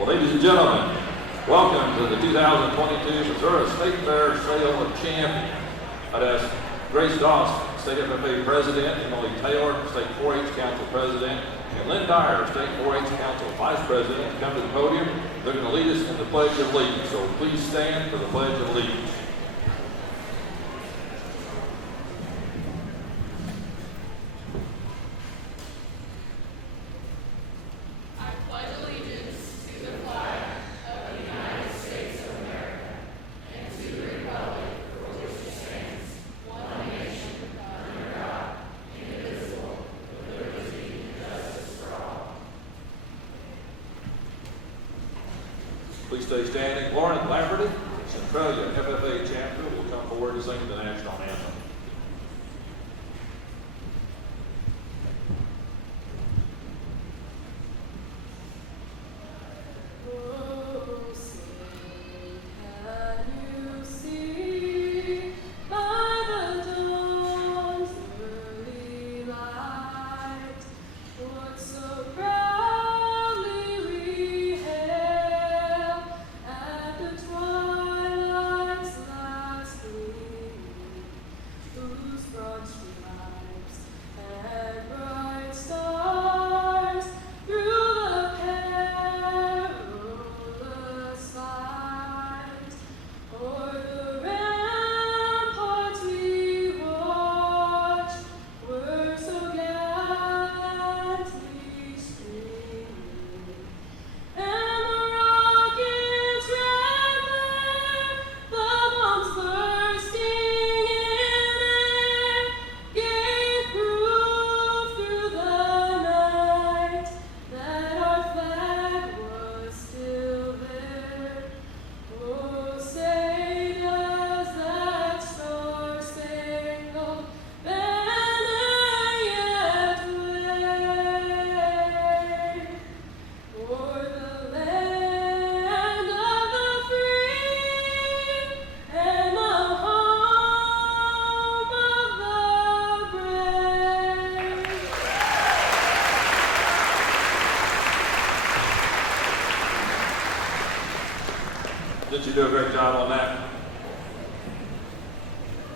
Well, ladies and gentlemen, welcome to the 2022 Missouri State Fair Sale of Champions. I'd ask Grace Doss, State FFA President, Emily Taylor, State 4-H Council President, and Lynn Dyer, State 4-H Council Vice President, to come to the podium. They're going to lead us in the Pledge of Allegiance. So please stand for the Pledge of Allegiance. Please stay standing. Lauren Lafferty, Centralia FFA chapter, will come forward to sing the national anthem. Did you do a great job on that?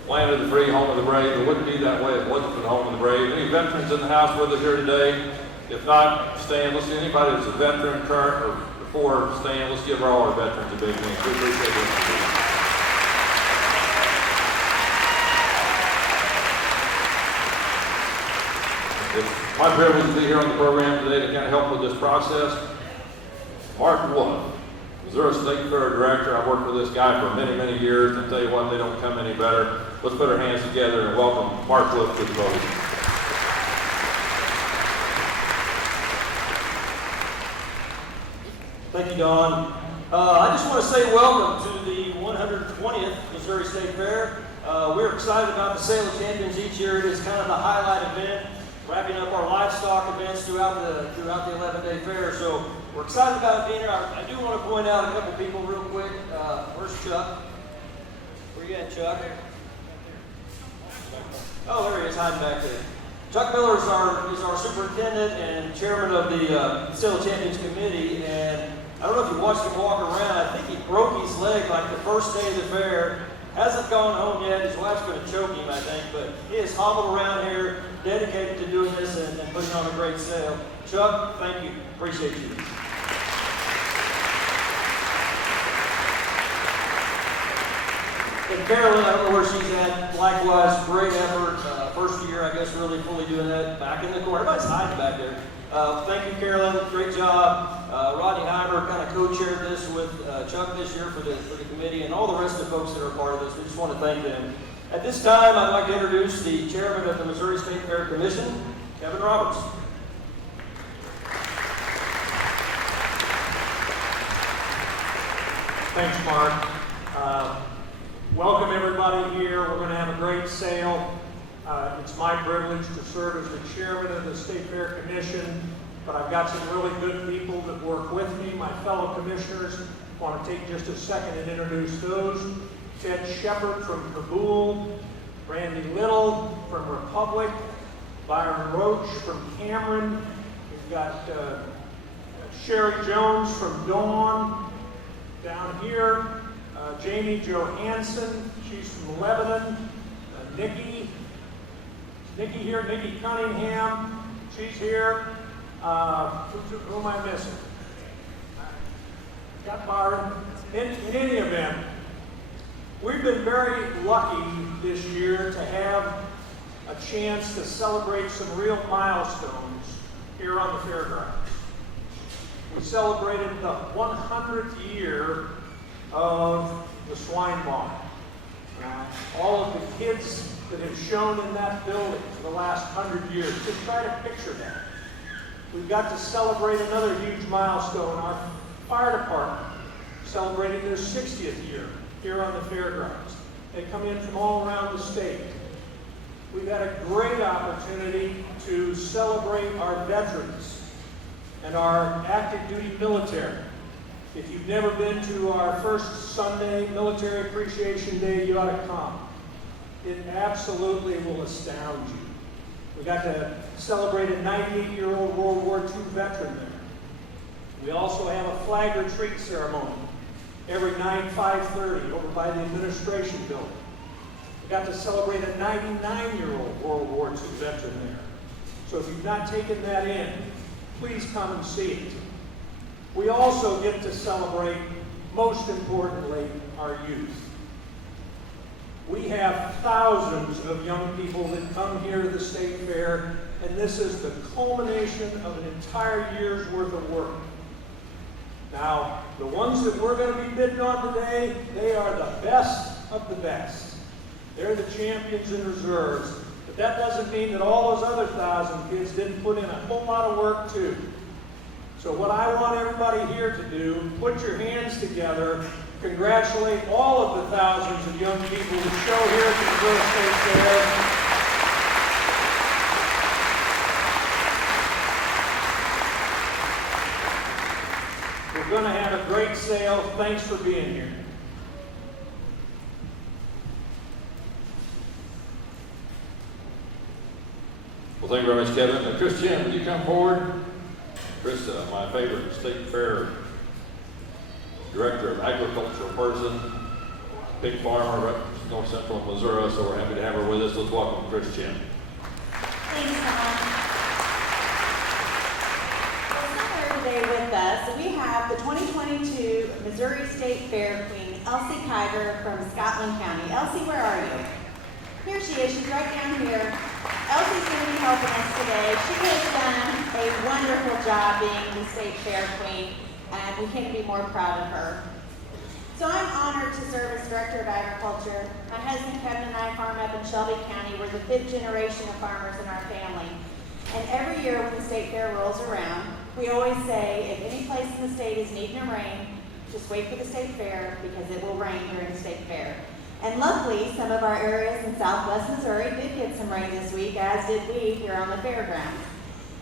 Land of the free, home of the brave. It wouldn't be that way if it wasn't for the home of the brave. Any veterans in the house with us here today? If not, stand. Let's see anybody that's a veteran, current, or before, stand. Let's give all our veterans a big hand. We appreciate it. It's my privilege to be here on the program today to kind of help with this process. Mark Wolf, Missouri State Fair Director. I've worked with this guy for many, many years, and I tell you what, they don't come any better. Let's put our hands together and welcome Mark Wolf to the podium. Thank you, Don. I just want to say welcome to the 120th Missouri State Fair. We're excited about the Sale of Champions each year. It is kind of the highlight event, wrapping up our livestock events throughout the 11-day fair. So we're excited about being here. I do want to point out a couple people real quick. Where's Chuck? Where you at, Chuck? Oh, there he is, hiding back there. Chuck Miller is our superintendent and chairman of the Sale of Champions Committee. And I don't know if you watched him walk around. I think he broke his leg like the first day of the fair. Hasn't gone home yet. His wife's going to choke him, I think. But he is hobbled around here, dedicated to doing this and putting on a great sale. Chuck, thank you. Appreciate you. And Carolyn, I don't know where she's at. Likewise, great effort. First year, I guess, really fully doing that. Back in the corner. Everybody's hiding back there. Thank you, Carolyn. Great job. Rodney Heimer kind of co-chaired this with Chuck this year for the committee and all the rest of the folks that are a part of this. We just want to thank them. At this time, I'd like to introduce the chairman of the Missouri State Fair Commission, Kevin Roberts. Thanks, Mark. Welcome everybody here. We're going to have a great sale. It's my privilege to serve as the chairman of the State Fair Commission, but I've got some really good people that work with me, my fellow commissioners. I want to take just a second and introduce those. Ted Shepard from Kabul, Randy Little from Republic, Byron Roach from Cameron. We've got Sherry Jones from Dawn down here. Jamie Johansson, she's from Lebanon. Nikki here, Nikki Cunningham, she's here. Who am I missing? Got Byron. In any event, we've been very lucky this year to have a chance to celebrate some real milestones here on the fairgrounds. We celebrated the 100th year of the swine barn. All of the kids that have shown in that building for the last 100 years, just try to picture that. We've got to celebrate another huge milestone. Our fire department celebrating their 60th year here on the fairgrounds. They come in from all around the state. We've had a great opportunity to celebrate our veterans and our active duty military. If you've never been to our first Sunday Military Appreciation Day, you ought to come. It absolutely will astound you. We got to celebrate a 98-year-old World War II veteran there. We also have a flag retreat ceremony every night, 5:30, over by the administration building. We got to celebrate a 99-year-old World War II veteran there. So if you've not taken that in, please come and see it. We also get to celebrate, most importantly, our youth. We have thousands of young people that come here to the State Fair, and this is the culmination of an entire year's worth of work. Now, the ones that we're going to be bidding on today, they are the best of the best. They're the champions and reserves. But that doesn't mean that all those other 1,000 kids didn't put in a whole lot of work too. So what I want everybody here to do, put your hands together, congratulate all of the thousands of young people that show here at the Missouri State Fair. We're going to have a great sale. Thanks for being here. Well, thank you very much, Kevin. Chris Chin, would you come forward? Chris, my favorite State Fair Director of Agricultural person, pig farmer, right North Central Missouri, so we're happy to have her with us. Let's welcome Chris Chin. Thanks, Tom. Well, somewhere today with us, we have the 2022 Missouri State Fair Queen, Elsie Kiger from Scotland County. Elsie, where are you? Here she is. She's right down here. Elsie's going to be helping us today. She has done a wonderful job being the State Fair Queen, and we can't be more proud of her. So I'm honored to serve as Director of Agriculture. My husband Kevin and I farm up in Shelby County. We're the 5th generation of farmers in our family. And every year when the State Fair rolls around, we always say, if any place in the state is needing a rain, just wait for the State Fair because it will rain during the State Fair. And luckily, some of our areas in southwest Missouri did get some rain this week, as did we here on the fairgrounds.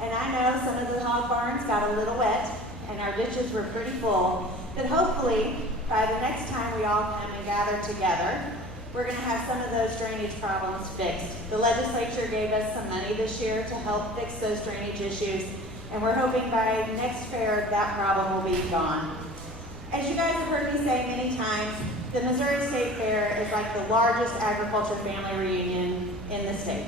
And I know some of the hog barns got a little wet, and our ditches were pretty full, but hopefully, by the next time we all come and gather together, we're going to have some of those drainage problems fixed. The legislature gave us some money this year to help fix those drainage issues, and we're hoping by next fair that problem will be gone. As you guys have heard me say many times, the Missouri State Fair is like the largest agriculture family reunion in the state.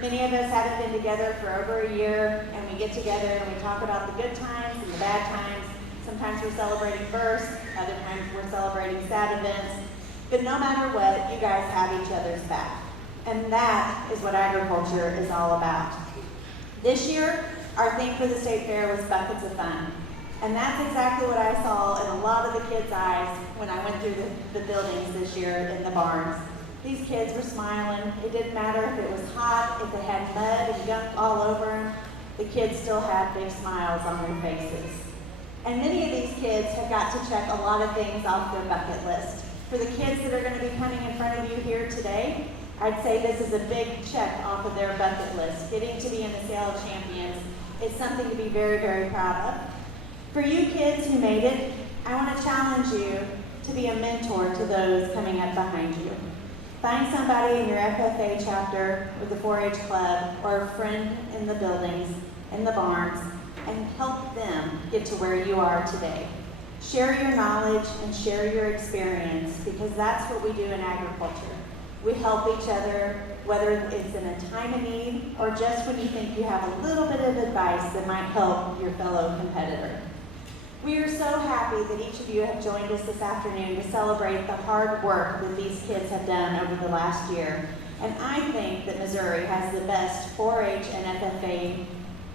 Many of us haven't been together for over a year, and we get together and we talk about the good times and the bad times. Sometimes we're celebrating births, other times we're celebrating sad events. But no matter what, you guys have each other's back. And that is what agriculture is all about. This year, our theme for the State Fair was Buckets of Fun. And that's exactly what I saw in a lot of the kids' eyes when I went through the buildings this year in the barns. These kids were smiling. It didn't matter if it was hot, if they had mud and gunk all over them. The kids still had big smiles on their faces. And many of these kids have got to check a lot of things off their bucket list. For the kids that are going to be coming in front of you here today, I'd say this is a big check off of their bucket list. Getting to be in the Sale of Champions is something to be very, very proud of. For you kids who made it, I want to challenge you to be a mentor to those coming up behind you. Find somebody in your FFA chapter or the 4-H club or a friend in the buildings, in the barns, and help them get to where you are today. Share your knowledge and share your experience, because that's what we do in agriculture. We help each other, whether it's in a time of need or just when you think you have a little bit of advice that might help your fellow competitor. We are so happy that each of you have joined us this afternoon to celebrate the hard work that these kids have done over the last year. And I think that Missouri has the best 4-H and FFA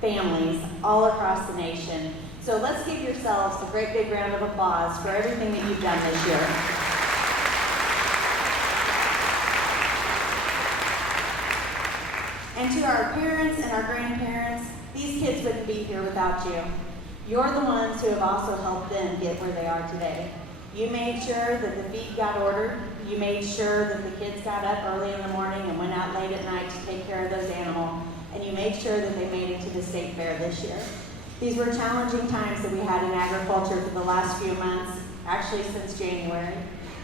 families all across the nation. So let's give yourselves a great big round of applause for everything that you've done this year. And to our parents and our grandparents, these kids wouldn't be here without you. You're the ones who have also helped them get where they are today. You made sure that the feed got ordered. You made sure that the kids got up early in the morning and went out late at night to take care of those animals. And you made sure that they made it to the state fair this year. These were challenging times that we had in agriculture for the last few months, actually since January.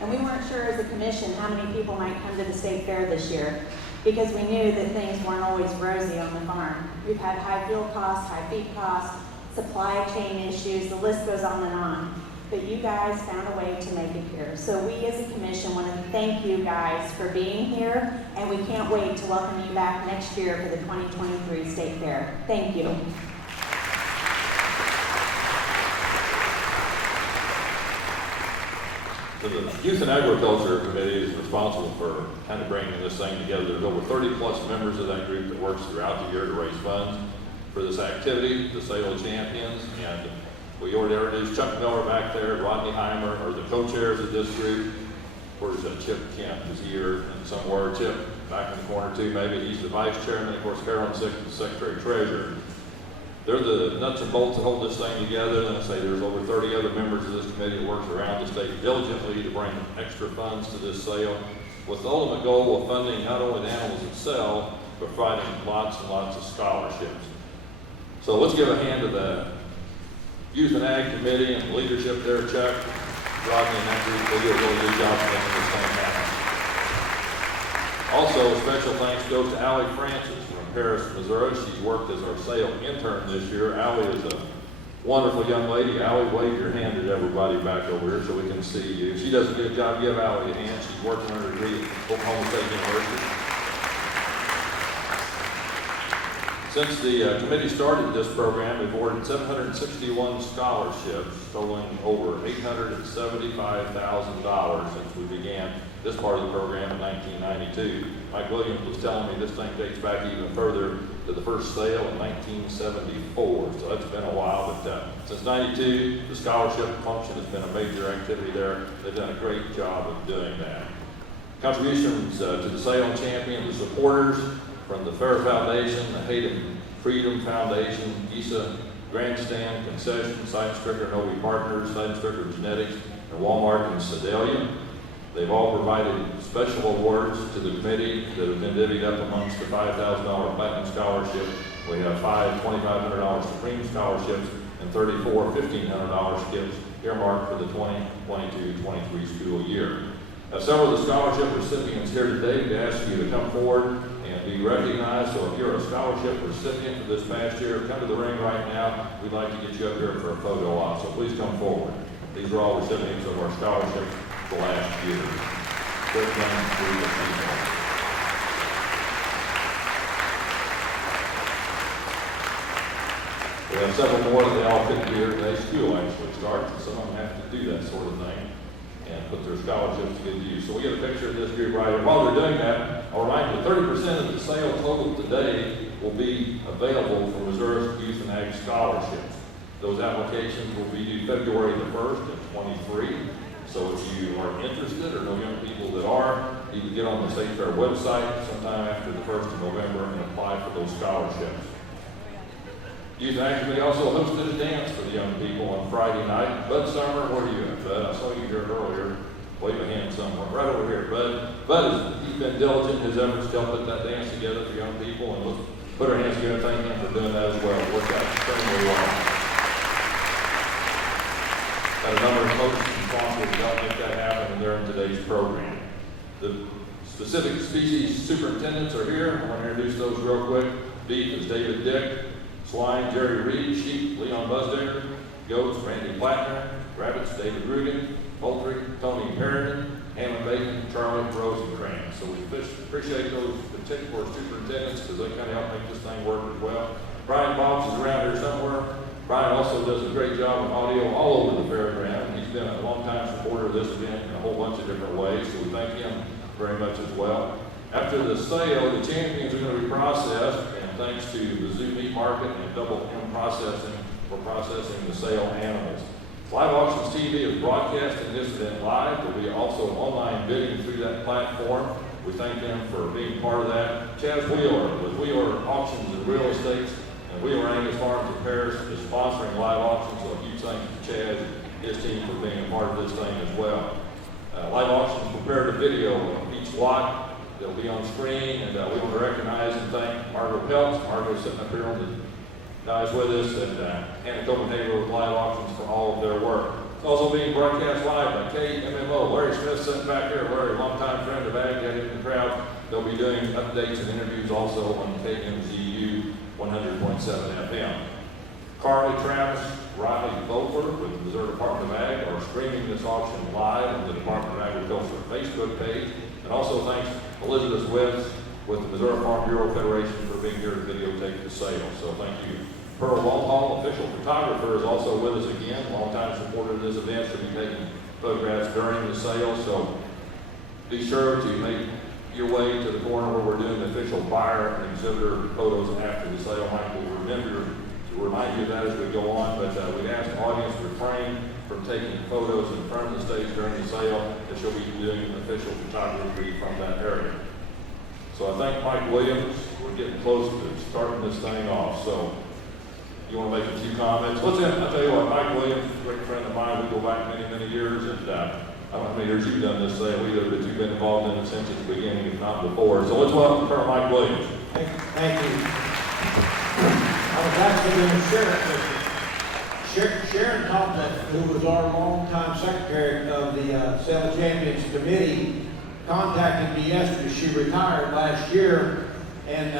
And we weren't sure as a commission how many people might come to the state fair this year, because we knew that things weren't always rosy on the farm. We've had high fuel costs, high feed costs, supply chain issues, the list goes on and on. But you guys found a way to make it here. So we as a commission want to thank you guys for being here, and we can't wait to welcome you back next year for the 2023 State Fair. Thank you. So the Youth and Agriculture Committee is responsible for kind of bringing this thing together. There's over 30 plus members of that group that works throughout the year to raise funds for this activity, the Sale of Champions. And we already introduced Chuck Miller back there, Rodney Heimer are the co-chairs of this group. Where's Chip Kemp is here and somewhere. Chip back in the corner too, maybe. He's the vice chairman. Of course, Carolyn Sick is the secretary treasurer. They're the nuts and bolts that hold this thing together. And I say there's over 30 other members of this committee that works around the state diligently to bring extra funds to this sale, with the ultimate goal of funding not only the animals that sell, but providing lots and lots of scholarships. So let's give a hand to the Youth and Ag Committee and the leadership there, Chuck, Rodney, and that group. They do a really good job making this thing happen. Also, a special thanks goes to Allie Francis from Paris, Missouri. She's worked as our sale intern this year. Allie is a wonderful young lady. Allie, wave your hand at everybody back over here so we can see you. She does a good job. Give Allie a hand. She's working on her degree at Oklahoma State University. Since the committee started this program, we've awarded 761 scholarships, totaling over $875,000 since we began this part of the program in 1992. Mike Williams was telling me this thing dates back even further to the first sale in 1974, so that's been a while. But since '92, the scholarship function has been a major activity there. They've done a great job of doing that. Contributions to the Sale Champion, the supporters from the Fair Foundation, the Hayden Freedom Foundation, GISA Grandstand Concession, Seidenstricker Novi Partners, Seidenstricker Genetics, and Walmart and Sedalia. They've all provided special awards to the committee that have been divvied up amongst the $5,000 Platinum Scholarship. We have 5 $2,500 Supreme Scholarships and 34 $1,500 earmarked for the 2022-23 school year. Several of the scholarship recipients here today, we ask you to come forward and be recognized. So if you're a scholarship recipient for this past year, come to the ring right now. We'd like to get you up here for a photo op, so please come forward. These are all recipients of our scholarships for last year. Good things for the people. We have several more that they all couldn't be here today. School actually starts, and some of them have to do that sort of thing and put their scholarships to good use. So we get a picture of this group right here. While they're doing that, I'll remind you 30% of the sale total today will be available for Missouri Youth and Ag scholarships. Those applications will be due February the 1st of 23. So if you are interested or know young people that are, you can get on the State Fair website sometime after the 1st of November and apply for those scholarships. Youth and Ag Committee also hosted a dance for the young people on Friday night. Bud Summer, where are you at, Bud? I saw you here earlier. Wave a hand somewhere. Right over here, Bud. Bud, he's been diligent in his efforts to help put that dance together for young people, and let's put our hands together and thank him for doing that as well. It worked out extremely well. Got a number of folks and sponsors to help make that happen, and they're in today's program. The specific species superintendents are here. I want to introduce those real quick. Beef is David Dick. Swine, Jerry Reed. Sheep, Leon Busdecker. Goats, Randy Plattner. Rabbits, David Rugen. Poultry, Tony Harrington. Ham and bacon, Charlie Rosencrantz. So we appreciate those particular superintendents because they kind of help make this thing work as well. Brian Bobs is around here somewhere. Brian also does a great job of audio all over the fairground. He's been a long-time supporter of this event in a whole bunch of different ways, so we thank him very much as well. After the sale, the champions are going to be processed, and thanks to the Zoo Meat Market and Double M Processing for processing the sale animals. Live Auctions TV is broadcasting this event live. There will be also online bidding through that platform. We thank them for being part of that. Chaz Wheeler with Wheeler Auctions and Real Estates and Wheeler Angus Farms in Paris is sponsoring live auctions, so a huge thank you to Chaz and his team for being a part of this thing as well. Live Auctions prepared a video of each lot. They'll be on screen, and we want to recognize and thank Margo Peltz. Margo's sitting up here on the guys with us, and Hannah Copenhagen with Live Auctions for all of their work. It's also being broadcast live by KMMO. Larry Smith sitting back here. Larry, longtime friend of Ag, got in the crowd. They'll be doing updates and interviews also on KMZU 100.7 FM. Carly Travis, Riley Beaufort with the Missouri Department of Ag are streaming this auction live on the Department of Agriculture Facebook page. And also thanks Elizabeth West with the Missouri Farm Bureau Federation for being here to videotape the sale. So thank you. Pearl Walhall, official photographer, is also with us again. Longtime supporter of this event. She'll be taking photographs during the sale. So be sure to make your way to the corner where we're doing the official buyer and exhibitor photos after the sale. Mike will remember to remind you of that as we go on. But we'd ask the audience to refrain from taking photos in front of the stage during the sale, as she'll be doing official photography from that area. So I thank Mike Williams. We're getting close to starting this thing off. So you want to make a few comments? I'll tell you what, Mike Williams is a great friend of mine. We go back many, many years, and I don't know how many years you've done this sale either, but you've been involved in it since its beginning, if not before. So let's welcome Colonel Mike Williams. Thank you. I was actually going to share it with you. Sharon Thompson, who was our longtime secretary of the Sale of Champions Committee, contacted me yesterday. She retired last year, and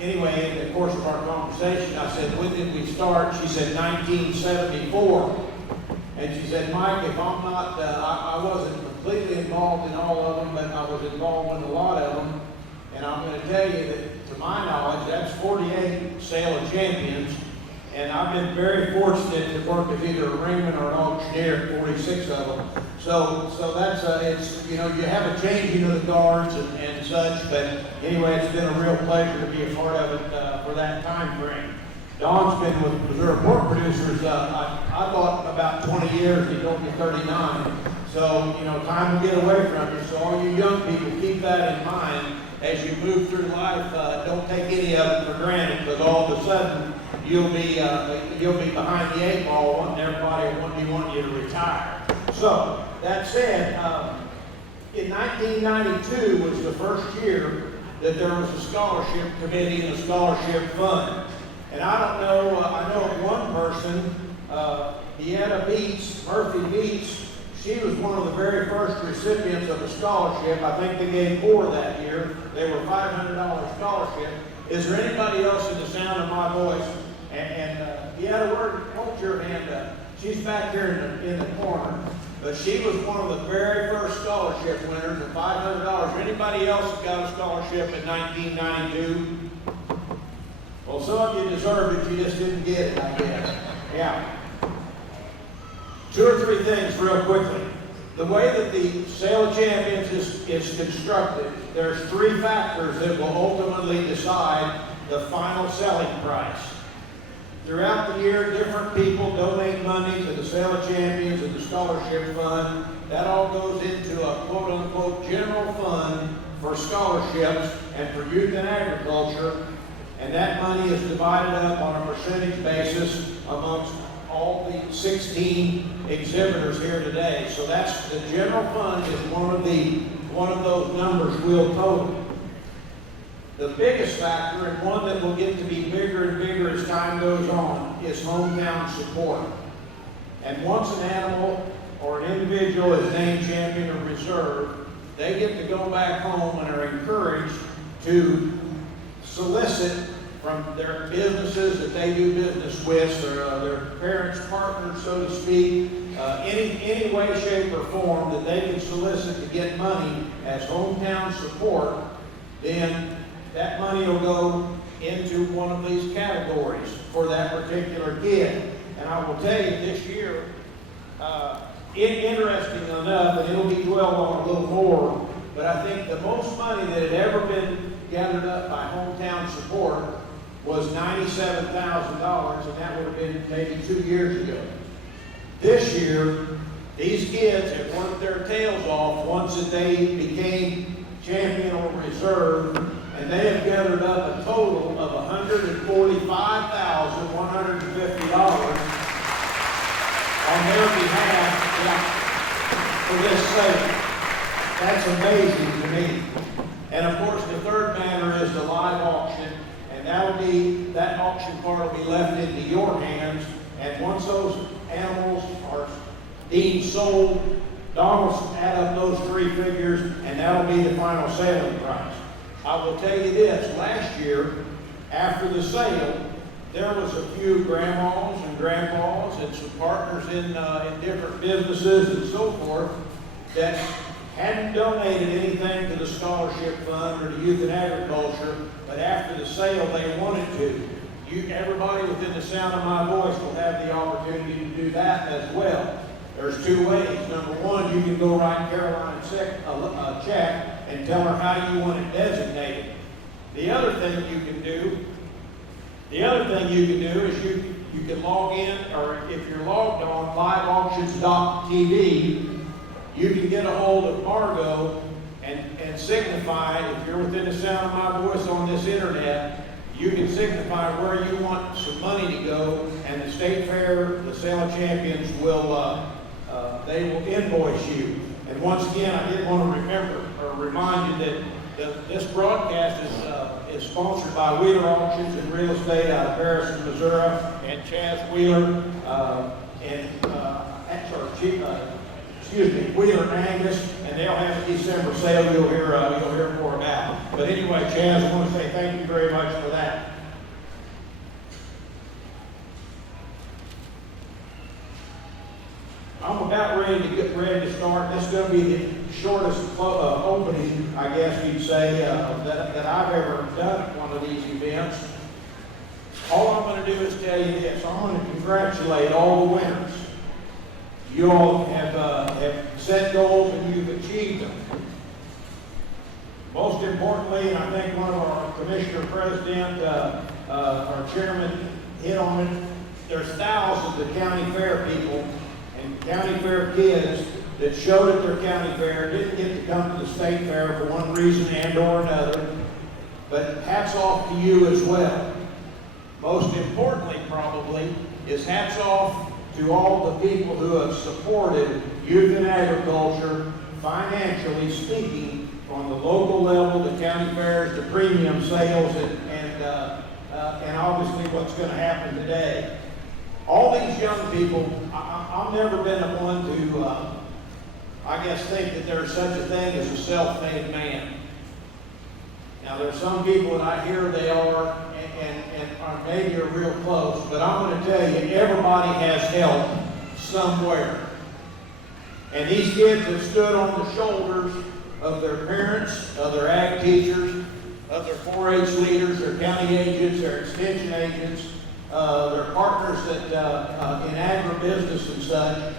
anyway, in the course of our conversation, I said, when did we start? She said 1974. And she said, Mike, if I'm not, I wasn't completely involved in all of them, but I was involved in a lot of them. And I'm going to tell you that, to my knowledge, that's 48 Sale of Champions. And I've been very fortunate to work as either a ringman or an auctioneer, 46 of them. So that's, it's, you know, you have a changing of the guards and such, but anyway, it's been a real pleasure to be a part of it for that time frame. Don's been with Missouri Pork Producers, I thought about 20 years, he told me 39. So, you know, time will get away from you. So all you young people, keep that in mind as you move through life. Don't take any of it for granted, because all of a sudden you'll be behind the eight ball wanting everybody wanting you to retire. So that said, in 1992 was the first year that there was a scholarship committee and a scholarship fund. And I don't know, I know of one person, Deanna Beats, Murphy Beats. She was one of the very first recipients of a scholarship. I think they gave 4 that year. They were $500 scholarship. Is there anybody else in the sound of my voice? And Deanna, hold your hand up. She's back here in the corner. But she was one of the very first scholarship winners of $500. Anybody else that got a scholarship in 1992? Well, some of you deserve it, you just didn't get it, I guess. Yeah. 2 or 3 things real quickly. The way that the Sale of Champions is constructed, there's 3 factors that will ultimately decide the final selling price. Throughout the year, different people donate money to the Sale of Champions and the Scholarship Fund. That all goes into a quote-unquote general fund for scholarships and for youth and agriculture. And that money is divided up on a percentage basis amongst all the 16 exhibitors here today. So that's the general fund is one of those numbers we'll total. The biggest factor, and one that will get to be bigger and bigger as time goes on, is hometown support. And once an animal or an individual is named champion or reserve, they get to go back home and are encouraged to solicit from their businesses that they do business with, their parents, partners, so to speak, any way, shape, or form that they can solicit to get money as hometown support, then that money will go into one of these categories for that particular kid. And I will tell you this year, interesting enough, and it'll be dwelled on a little more, but I think the most money that had ever been gathered up by hometown support was $97,000, and that would have been maybe 2 years ago. This year, these kids have worked their tails off once that they became champion or reserve, and they have gathered up a total of $145,150 on their behalf for this sale. That's amazing to me. And of course, the third matter is the live auction, and that auction part will be left into your hands. And once those animals are deemed sold, Don will add up those three figures, and that'll be the final selling price. I will tell you this, last year, after the sale, there was a few grandmas and grandpas and some partners in different businesses and so forth that hadn't donated anything to the scholarship fund or to youth and agriculture, but after the sale they wanted to. Everybody within the sound of my voice will have the opportunity to do that as well. There's two ways. Number one, you can go write Caroline a check and tell her how you want it designated. The other thing you can do is you can log in, or if you're logged on liveauctions.tv, you can get a hold of Margot and signify, if you're within the sound of my voice on this internet, you can signify where you want some money to go, and the State Fair, the Sale of Champions they will invoice you. And once again, I did want to remind you that this broadcast is sponsored by Wheeler Auctions and Real Estate out of Harrison, Missouri, and Chaz Wheeler Wheeler and Angus, and they'll have a December sale you'll hear more about. But anyway, Chaz, I want to say thank you very much for that. I'm about ready to start. This is going to be the shortest opening, I guess you'd say, that I've ever done at one of these events. All I'm going to do is tell you this. I'm going to congratulate all the winners. You all have set goals and you've achieved them. Most importantly, and I think one of our commissioner president, our chairman hit on it, there's thousands of county fair people and county fair kids that showed at their county fair, didn't get to come to the state fair for one reason and or another, but hats off to you as well. Most importantly, probably, is hats off to all the people who have supported youth and agriculture, financially speaking, on the local level, the county fairs, the premium sales, and obviously what's going to happen today. All these young people, I've never been one to, I guess, think that there's such a thing as a self-made man. Now, there's some people that I hear they are, and are maybe are real close, but I'm going to tell you, everybody has help somewhere. And these kids have stood on the shoulders of their parents, of their ag teachers, of their 4-H leaders, their county agents, their extension agents, their partners that, in agribusiness and such,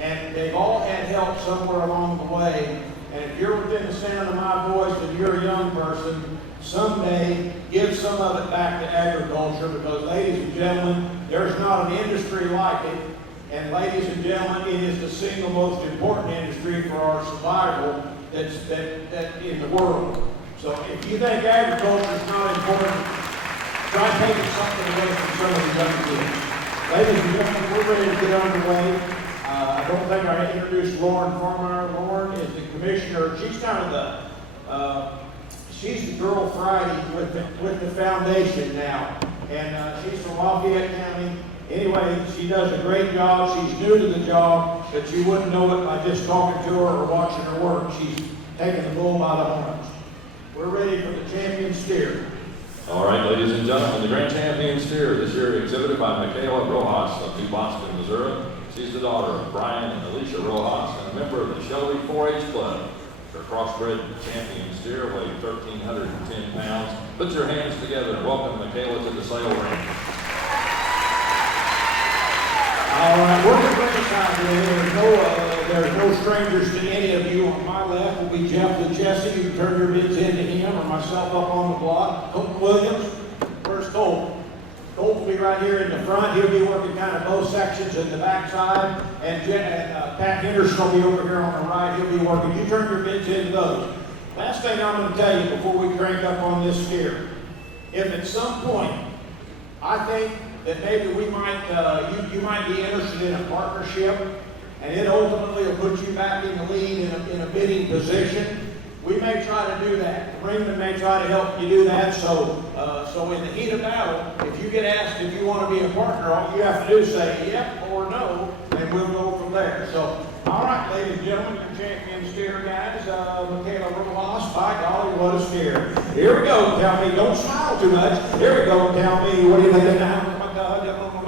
and they've all had help somewhere along the way. And if you're within the sound of my voice and you're a young person, someday give some of it back to agriculture, because, ladies and gentlemen, there's not an industry like it. And ladies and gentlemen, it is the single most important industry for our survival that's in the world. So if you think agriculture is not important, try taking something away from some of the young kids. Ladies and gentlemen, we're ready to get underway. I don't think I introduced Lauren Farmer. Lauren is the commissioner. She's kind of she's the girl Friday with the foundation now. And she's from Lafayette County. Anyway, she does a great job. She's new to the job, but you wouldn't know it by just talking to her or watching her work. She's taking the bull by the horns. We're ready for the champion steer. All right, ladies and gentlemen, the grand champion steer this year exhibited by Michaela Rojas of New Boston, Missouri. She's the daughter of Brian and Alicia Rojas and a member of the Shelby 4-H Club. Her crossbred champion steer weighed 1,310 pounds. Put your hands together and welcome Michaela to the sale ring. All right, we're going to bring this out today. There's no strangers to any of you. On my left will be Jeff Luchesi. You can turn your bids into him or myself up on the block. Colton Williams. Where's Colt? Colt will be right here in the front. He'll be working kind of both sections in the backside. And Pat Henderson will be over here on the right. He'll be working. You turn your bids into those. Last thing I'm going to tell you before we crank up on this steer. If at some point, I think that maybe we might, you might be interested in a partnership, and it ultimately will put you back in the lead in a bidding position. We may try to do that. Ringman may try to help you do that. So in the heat of battle, if you get asked if you want to be a partner, all you have to do is say yep or no, and we'll go from there. So, all right, ladies and gentlemen, your champion steer guys, Michaela Rojas. By golly, what a steer! Here we go. Tell me, don't smile too much. Here we go. Tell me, what do you think now?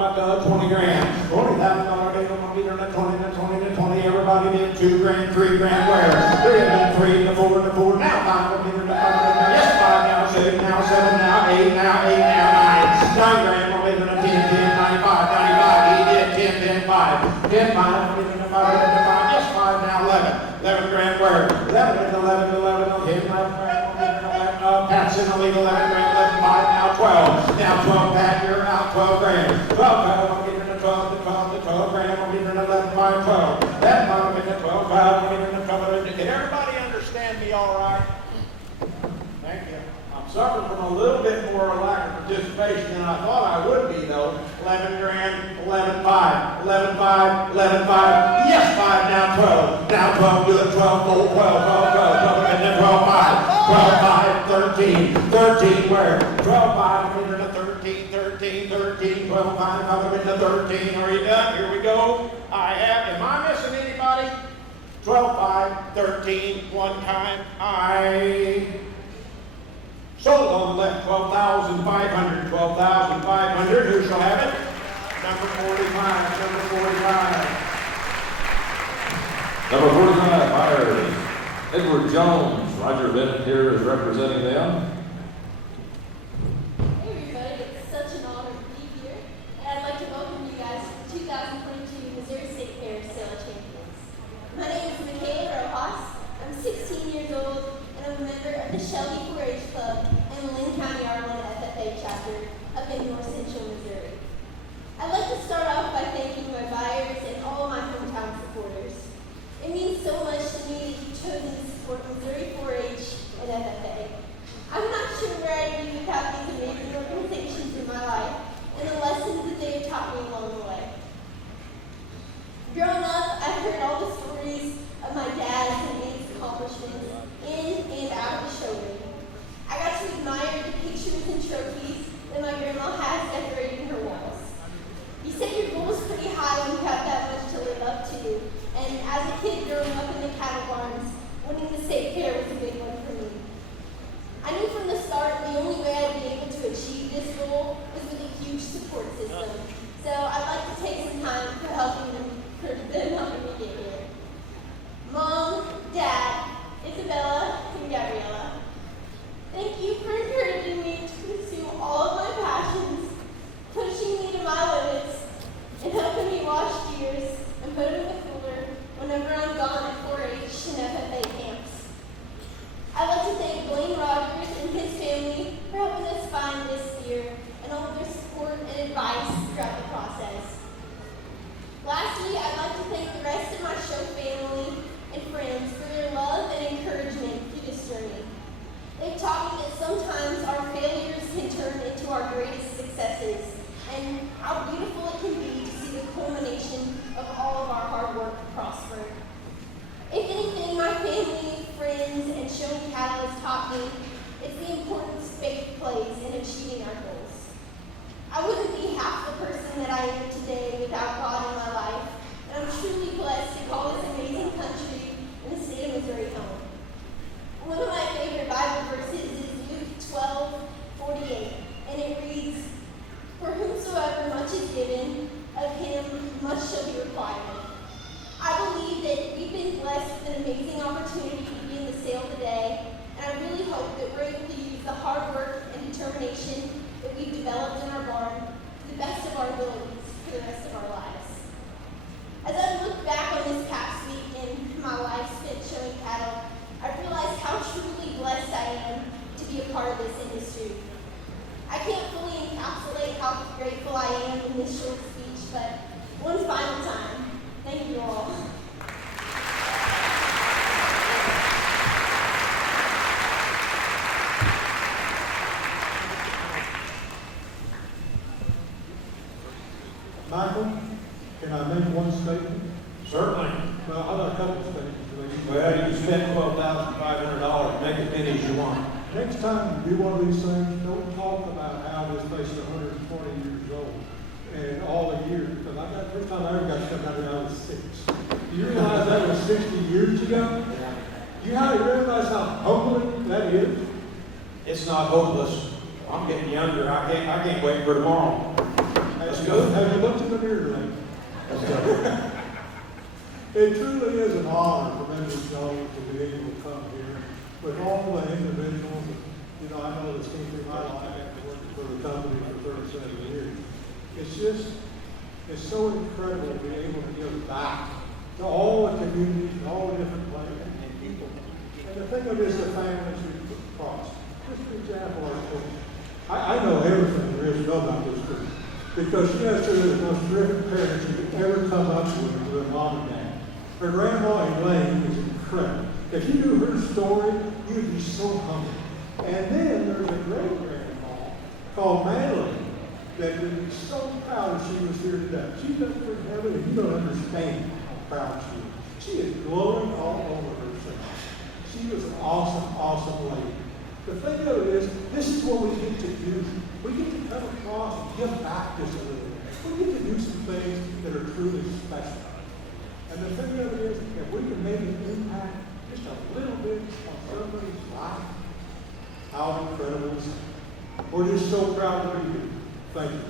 About 20 grand. $20,000 day on my meter, 20. Everybody did 2 grand, 3 grand. Where? 3 and 4 and 4. Now 5 meter, yes, 5 now, 6 now, 7 now, 8 now, 8 now, 9 grand. On meter, 10, 95. He did 10, 5. 10, 5. On meter, 5, yes, 5 now, 11 grand. Where? 11, 10, 11. Pat's in the league, 11 grand, 11, 5, now 12. Now 12, Pat, you're out, 12 grand. 12, I'm getting the 12 grand, I'm getting 11, 5, 12. That I'm getting the 12, 5, I'm getting the 12. Can everybody understand me all right? Thank you. I'm suffering from a little bit more lack of participation than I thought I would be, though. 11 grand, 11, 5, 11, 5, 11, 5. Yes, 5, now 12. Now 12, do it, 12, gold, 12, and then 12, 5, 12, 5, 13, where? 12, 5, I'm into 13, 12, 5, I'm into 13. Are you done? Here we go. Am I missing anybody? 12, 5, 13, one time. I sold on the left, 12,500, 12,500. Who shall have it? Number 45, number 45. Number 45, hired Edward Jones. Roger Bennett here is representing them. Hey everybody, it's such an honor to be here, and I'd like to welcome you guys to the 2022 Missouri State Fair Sale Champions. My name is Michaela Rojas. I'm 16 years old, and I'm a member of the Shelby 4-H Club and Lynn County R1 FFA chapter up in North Central Missouri. I'd like to start off by thanking my buyers and all of my hometown supporters. It means so much to me that you've chosen to support Missouri 4-H and FFA. I'm not sure where I'd be without these amazing organizations in my life and the lessons that they have taught me along the way. Growing up, I've heard all the stories of my dad's amazing accomplishments in and out of the showroom. I got to admire the pictures and trophies that my grandma has decorating her walls. You set your goals pretty high when you have that much to live up to, and as a kid growing up in the cattle barns, winning the state fair was a big one for me. I knew from the start the only way I'd be able to achieve this goal was with a huge support system. So I'd like to take some time for helping me get here. Mom, Dad, Isabella, and Gabriella, thank you for encouraging me to pursue all of my passions, pushing me to my limits, and helping me wash steers and put them in the cooler whenever I'm gone at 4-H and FFA camps. I'd like to thank Blaine Rogers and his family for helping us find this steer and all of their support and advice throughout the process. Lastly, I'd like to thank the rest of my show family and friends for their love and encouragement through this journey. They've taught me that sometimes our failures can turn into our greatest successes, and how beautiful it can be to see the culmination of all of our hard work prosper. If anything, my family, friends, and showing cattle has taught me it's the importance faith plays in achieving our goals. I wouldn't be half the person that I am today without God in my life, and I'm truly blessed to call this amazing country and the state of Missouri home. One of my favorite Bible verses is Luke 12:48. an amazing opportunity to be in the sale today, and I really hope that we're able to use the hard work and determination that we've developed in our barn to the best of our abilities for the rest of our lives. As I look back on this past week in my life spent showing cattle, I realized how truly blessed I am to be a part of this industry. I can't fully encapsulate how grateful I am in this short speech, but one final time, thank you all. Michael, can I make one statement? Certainly. Well, how about a couple of statements, please? Well, you spent $12,500, make as many as you want. Next time you do one of these things, don't talk about how this place is 120 years old and all the years, because the first time I ever got to come down here, I was 6. Do you realize that was 60 years ago? You realize how humbling that is? It's not hopeless. I'm getting younger. I can't wait for tomorrow. Let's go. Have you looked in the mirror lately? It truly is an honor for members of Jones to be able to come here with all the individuals. You know, I know this came through my life after working for the company for 37 years. It's so incredible to be able to give back to all the communities and all the different places and people. And the thing of it is the families we cross. Just an example, I know everything there is to know about this group. Because yes, they're the most terrific parents you could ever come up with their mom and dad. Her grandma Elaine is incredible. If you knew her story, you'd be so humble. And then there's a great grandma called Madeline that would be so proud if she was here today. She's up for heaven and you don't understand how proud she is. She is glowing all over herself. She was an awesome, awesome lady. The thing of it is, this is what we get to do. We get to come across and give back just a little bit. We get to do some things that are truly special. And the thing of it is, if we can make an impact just a little bit on somebody's life, how incredible is it? We're just so proud to be here. Thank you.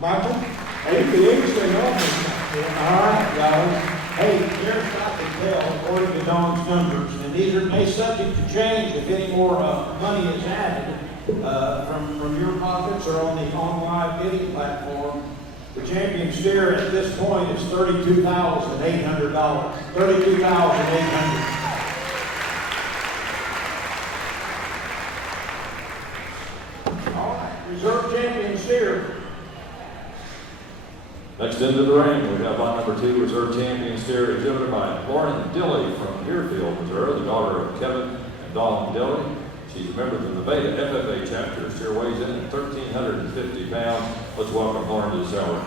Michael, hey, the age thing also. All right, guys. Hey, here's what I can tell according to Dawn's numbers, and these are subject to change if any more money is added from your pockets or on the online bidding platform. The champion steer at this point is $32,800. $32,800. All right, reserve champion steer. Next into the ring, we have lot number 2, reserve champion steer, exhibited by Lauren Dilley from Deerfield, Missouri, the daughter of Kevin and Dawn Dilley. She's a member of the Nevada FFA chapter. Steer weighs in at 1,350 pounds. Let's welcome Lauren to the celery.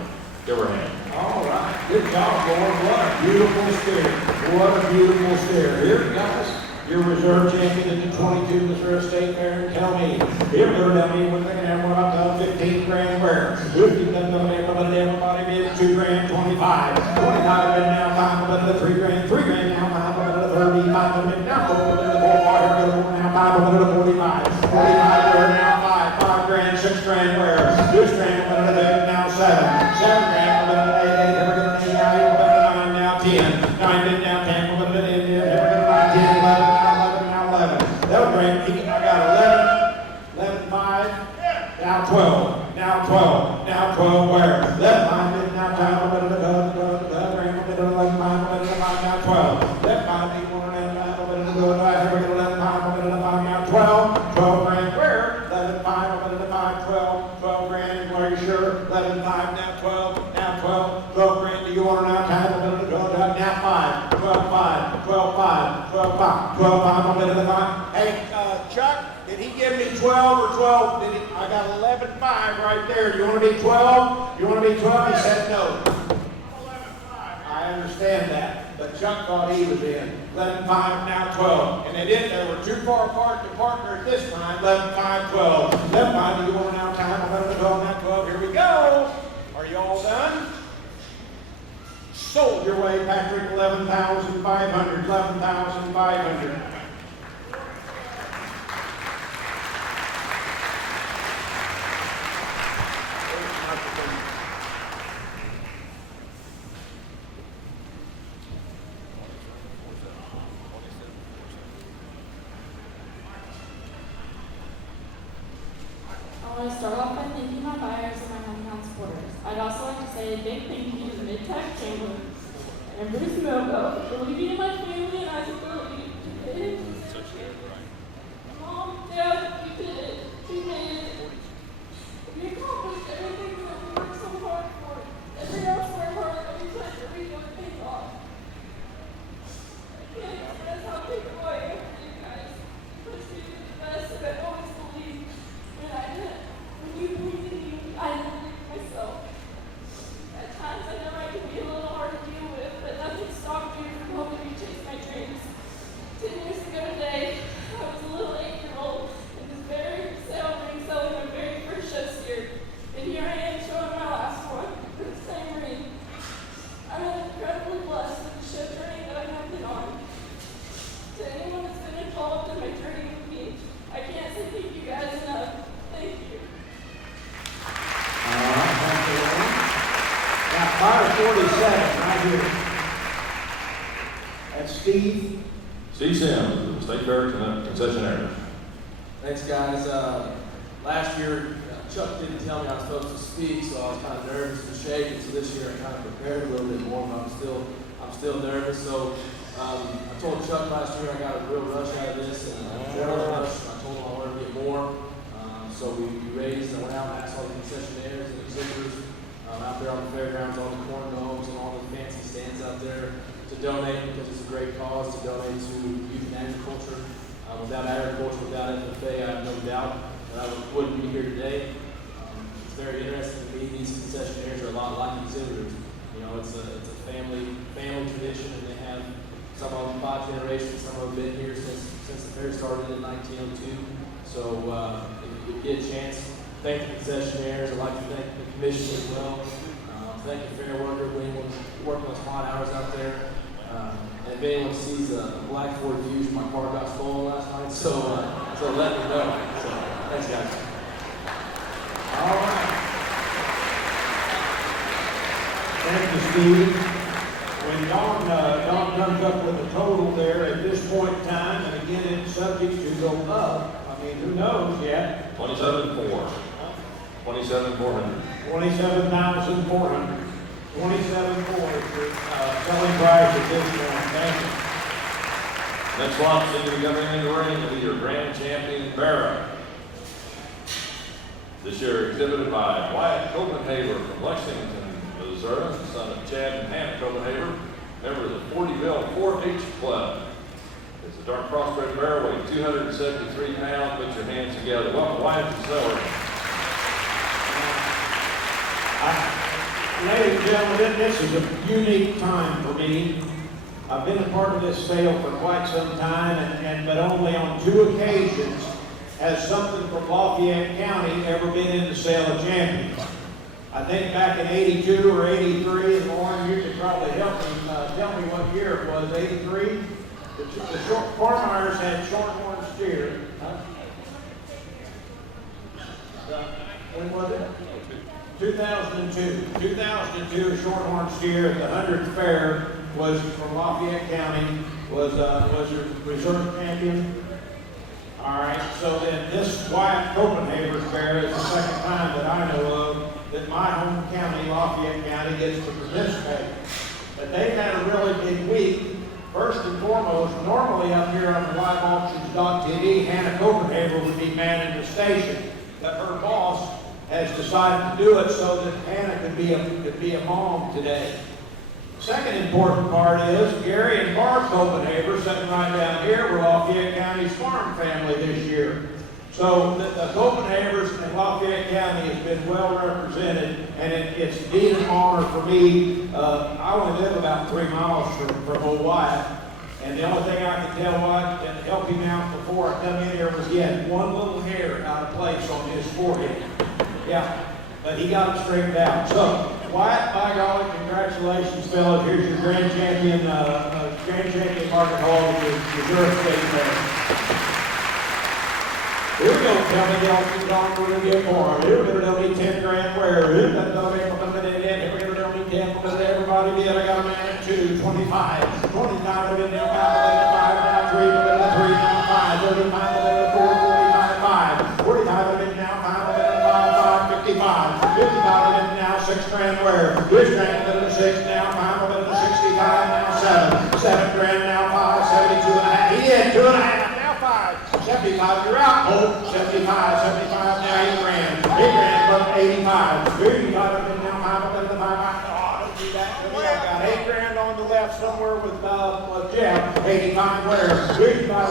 Give her a hand. All right, good job, Lauren. What a beautiful steer. What a beautiful steer. Here, guys, your reserve champion in the 22 Missouri State Fair, and tell me, you're going to tell me what they're going to have, what I've done, 15 grand where? If you've done everybody bid 2 grand, 25. 25 bid now, 5 bid 3 grand, 3 grand now, 5 bid 30, 5 bid now, 4 bid 4, 5 bid 45. 45 where now, 5 grand, 6 grand where? 6 grand, now 7 grand, 8, 9 now 10, 9 bid now 10, 10, 11, I got 11, 5, now 12, now 12, now 12, where? 11, 5, now 10, 11, 5, now 12, 11, 5, 8, 1, 11, 5, now 12, 12 grand, where? 11, 5, 12 grand, are you sure? 11, 5, now 12 grand, do you want to now 10, now 5, 12, 5, 12, 5, 12, 5, 12, 5, hey, Chuck, did he give me 12 or 12? I got 11.5 right there. You want to be 12? You want to be 12? He said no. 11.5. I understand that, but Chuck thought he was in. 11.5, now 12. And they were too far apart to partner at this time. 11.5, 12. 11.5, do you want to now time? 11, 12, now 12. Here we go. Are you all done? Sold your way, Patrick. 11,500. 11,500. Zach Chamberlain, and Bruce Melgo, believing in my family and I's ability to fit into the association. Mom, Dad, you did it. You made it. We accomplished everything that we worked so hard for. Every ounce of our heart that we put into it was paid off. I can't express how grateful I am for you guys. You pushed me to be the best, and I always believed. And I did. When you believed in me, I believed in myself. At times, I know I can be a little hard to deal with, but nothing stopped me from helping me chase my dreams. 10 years ago today, I was a little 8-year-old in this very sale ring selling my very first show steer. And here I am showing my last one for the same ring. I'm incredibly blessed with the show journey that I have been on. To anyone that's been involved in my journey with me, I can't say thank you guys enough. Thank you. All right, thank you, Lauren. Now, fire 47, right here. That's Steve. Steve Sims, State Fair concessionaire. Thanks, guys. Last year, Chuck didn't tell me I was supposed to speak, so I was kind of nervous and shaking. So this year, I kind of prepared a little bit more, but I'm still nervous. So I told Chuck last year I got a real rush out of this, and I told him I wanted to get more. So we raised and went out and asked all the concessionaires and exhibitors out there on the fairgrounds, all the corn dogs and all the fancy stands out there to donate, because it's a great cause to donate to youth and agriculture. Without agriculture, without FFA, I have no doubt that I wouldn't be here today. It's very interesting to me. These concessionaires are a lot like exhibitors. You know, it's a family tradition, and they have some of them 5 generations. Some of them been here since the fair started in 1902. So if you get a chance, thank the concessionaires. I'd like to thank the commission as well. Thank the fair worker working those hot hours out there. And if anyone sees a black Ford Fusion, my car got stolen last night, so let me know. So thanks, guys. All right. Thank you, Steve. When Dawn comes up with a total there at this point in time, and again, it's subject to go up. I mean, who knows yet? 27,400. 27,400. 27,400. 27,400 is selling price at this point. Thank you. Next one, seems to be coming in the ring will be your grand champion, Barra. This year exhibited by Wyatt Copenhaver from Lexington, Missouri, son of Chad and Hannah Copenhaver, member of the 40-Ville 4-H Club. It's a dark crossbred bear weighing 273 pounds. Put your hands together. Welcome, Wyatt and Seller. Ladies and gentlemen, this is a unique time for me. I've been a part of this sale for quite some time, but only on 2 occasions has something from Lafayette County ever been in the Sale of Champions. I think back in 82 or 83, and Lauren, you could probably help me, tell me what year it was, 83? The Farmers had shorthorn steer. When was it? 2002. 2002, shorthorn steer at the 100th fair was from Lafayette County, was your reserve champion. All right, so then this Wyatt Copenhaver fair is the second time that I know of that my home county, Lafayette County, gets to participate. But they've had a really big week. First and foremost, normally up here on the liveauctions.tv, Hannah Copenhaver would be manning the station, but her boss has decided to do it so that Hannah could be a mom today. Second important part is Gary and Barb Copenhaver, sitting right down here, were Lafayette County's farm family this year. So the Copenhavers in Lafayette County has been well represented, and it's indeed an honor for me. I only live about 3 miles from old Wyatt, and the only thing I could tell Wyatt and help him out before I come in here was he had one little hair out of place on his forehead. Yeah, but he got it straightened out. So, Wyatt, by golly, congratulations, fellas. Here's your grand champion Market Hall with your Reserve State Fair. Here we go, tell me y'all we're going to get more. Here we're going to need 10 grand where? Here we're going to need 10 because everybody did. I got a man at 2, 25. 25 of it now, 5, now 3, now 5, 35 of it 4, 45, 5. 45 of it now, 5 of it 5, 55. 55 of it now, 6 grand where? 6 grand of it 6 now. 75, 75, now 8 grand. 8 grand, up 85. Here you got it, now 5, up to 5. Oh, don't do that. I got 8 grand on the left somewhere with Jeff. 85 where? Here you got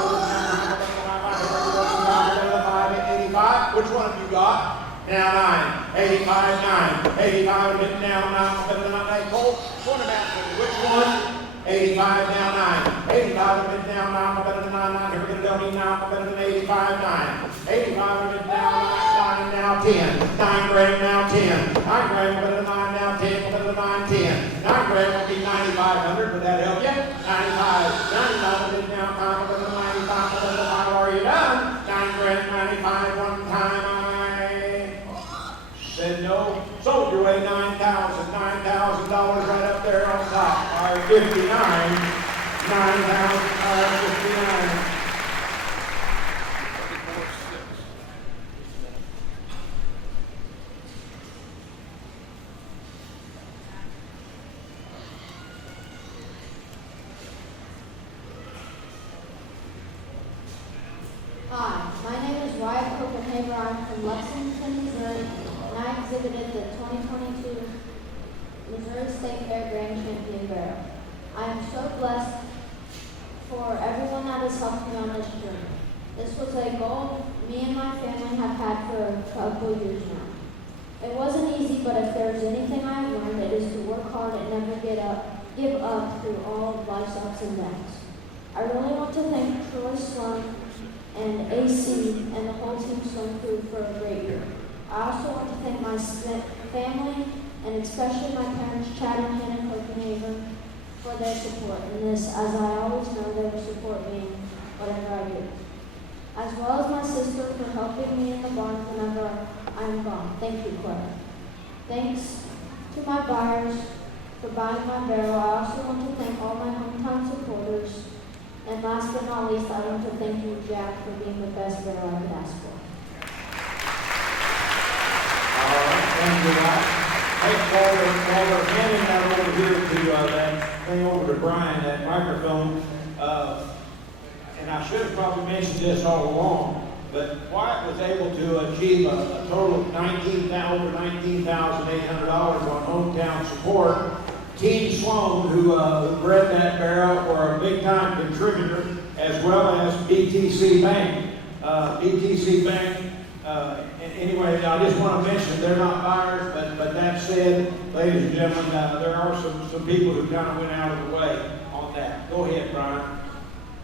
it, 85. Which one have you got? Now 9. 85, 9. 85, been down 9, better than 9. Cole, which one? 85, now 9. 85, been down 9, better than 9. Here we go, don't need 9, better than 85, 9. 85, been down 9, now 10. 9 grand, now 10. 9 grand, better than 9, now 10, better than 9, 10. 9 grand will be 9,500, would that help you? 95, 95, been down 5, better than 95, better than 5, are you done? 9 grand, 95, one time. Said no, sold your way $9,000 right up there on top. All right, 59, 9,559. Hi, my name is Wyatt Copenhaver. I'm from Lexington, Missouri, and I exhibited the 2022 Missouri State Fair Grand Champion Barrel. I am so blessed for everyone that has helped me on this journey. This was a goal me and my family have had for a couple years now. It wasn't easy, but if there's anything I've learned, it is to work hard and never give up through all of life's ups and downs. I really want to thank Troy Sloan and AC and the whole team Sloan Crew for a great year. I also want to thank my family and especially my parents, Chad and Hannah Copenhaver, for their support in this, as I always know they will support me in whatever I do. As well as my sister for helping me in the barn whenever I'm gone. Thank you, Claire. Thanks to my buyers for buying my barrel. I also want to thank all my hometown supporters. And last but not least, I want to thank you, Jack, for being the best barrel I could ask for. All right, thank you, Mike. Hey, while we're handing that over here to that thing over to Brian, that microphone, and I should have probably mentioned this all along, but Wyatt was able to achieve a total of over $19,800 on hometown support. Team Sloan, who bred that barrel, were a big-time contributor, as well as BTC Bank. BTC Bank, anyway, I just want to mention, they're not buyers, but that said, ladies and gentlemen, there are some people who kind of went out of the way on that. Go ahead, Brian.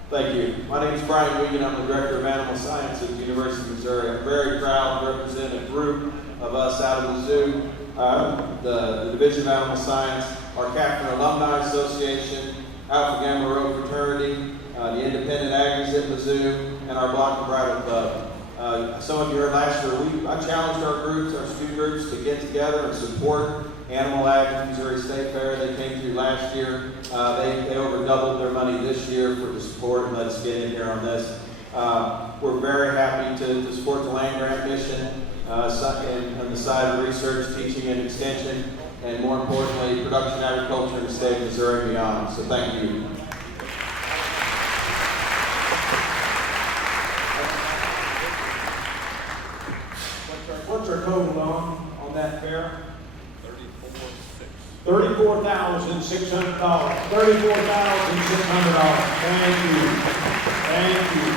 Thank you. My name is Brian Wiegand. I'm the Director of Animal Science at the University of Missouri. I'm very proud to represent a group of us out of the zoo, the Division of Animal Science, our Captain Alumni Association, Alpha Gamma Rho Fraternity, the Independent Aggies at Mizzou, and our Block and Bridle Club. Some of you heard last year, I challenged our groups, our student groups, to get together and support Animal Ag Missouri State Fair. They came through last year. They over doubled their money this year for the support and let us get in here on this. We're very happy to support the land grant mission on the side of research, teaching, and extension, and more importantly, production agriculture in the state of Missouri and beyond. So thank you. What's our total on that fair? $34,600. $34,600. Thank you. Thank you.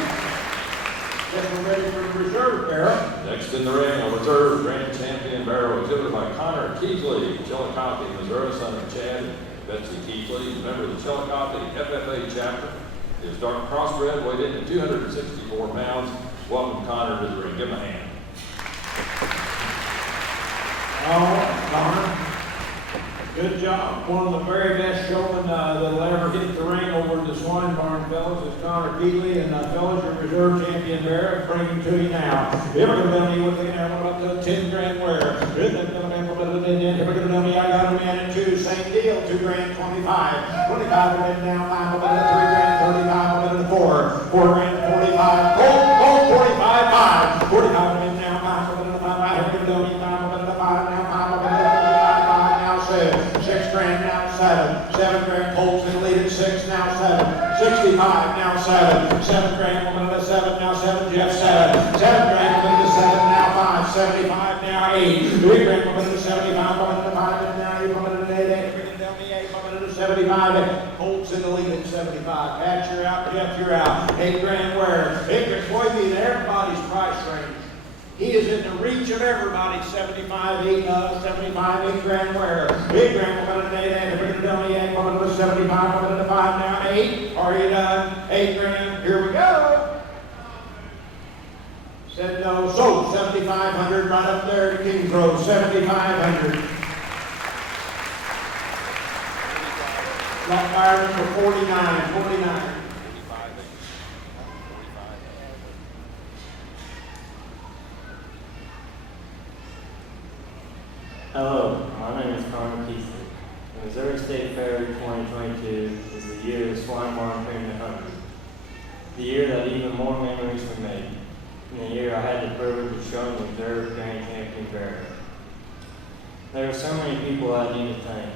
Guess we're ready for the reserve barrel. Next in the ring, a reserve grand champion barrel exhibited by Connor Keithley, Chillicothe, Missouri, son of Chad and Betsy Keithley, member of the Chillicothe FFA chapter. His dark crossbred weighed in at 264 pounds. Welcome, Connor, to the ring. Give him a hand. All right, Connor. Good job. One of the very best showmen that'll ever hit the ring over at the Swine Barn, fellas, is Connor Keithley. And fellas, your reserve champion there, bring him to you now. If we're going to tell me what they can have about the 10 grand wear. If we're going to tell me I got him in at 2, same deal, $2 grand, 25. 25 are in now, 5 about the 3 grand, 35 about the 4. 4 grand, 45. Hold, 45, 5. 45 are in now, 5 about the 5. If we're going to tell me 5 about the 5 now, 5 about the 6 grand, now 7. 7 grand, Colts in the lead at 6, now 7. 65, now 7. 7 grand, woman at 7, now 7. Jeff 7. 7 grand, 75 now, 8. Big grand bumping to 75, bumping to 5, and now you're bumping to 8, bringing down the 8, bumping to 75. Colts in the lead at 75. Pat, you're out. Jeff, you're out. 8 grand where? Big grand, boy, be in everybody's price range. He is in the reach of everybody. 75, 8, 75, 8 grand where? Big grand, bumping to 8, bringing down the 8, bumping to 75, bumping to 5 now, 8. Are you done? 8 grand, here we go. Said no, so 7,500 right up there to Kings Road, 7,500. Lot fire number 49. Hello, my name is Connor Keithley. The Missouri State Fair 2022 is the year the Swine Barn turned 100. The year that even more memories were made. In the year I had the privilege of showing the Missouri Grand Champion Fair. There are so many people I need to thank.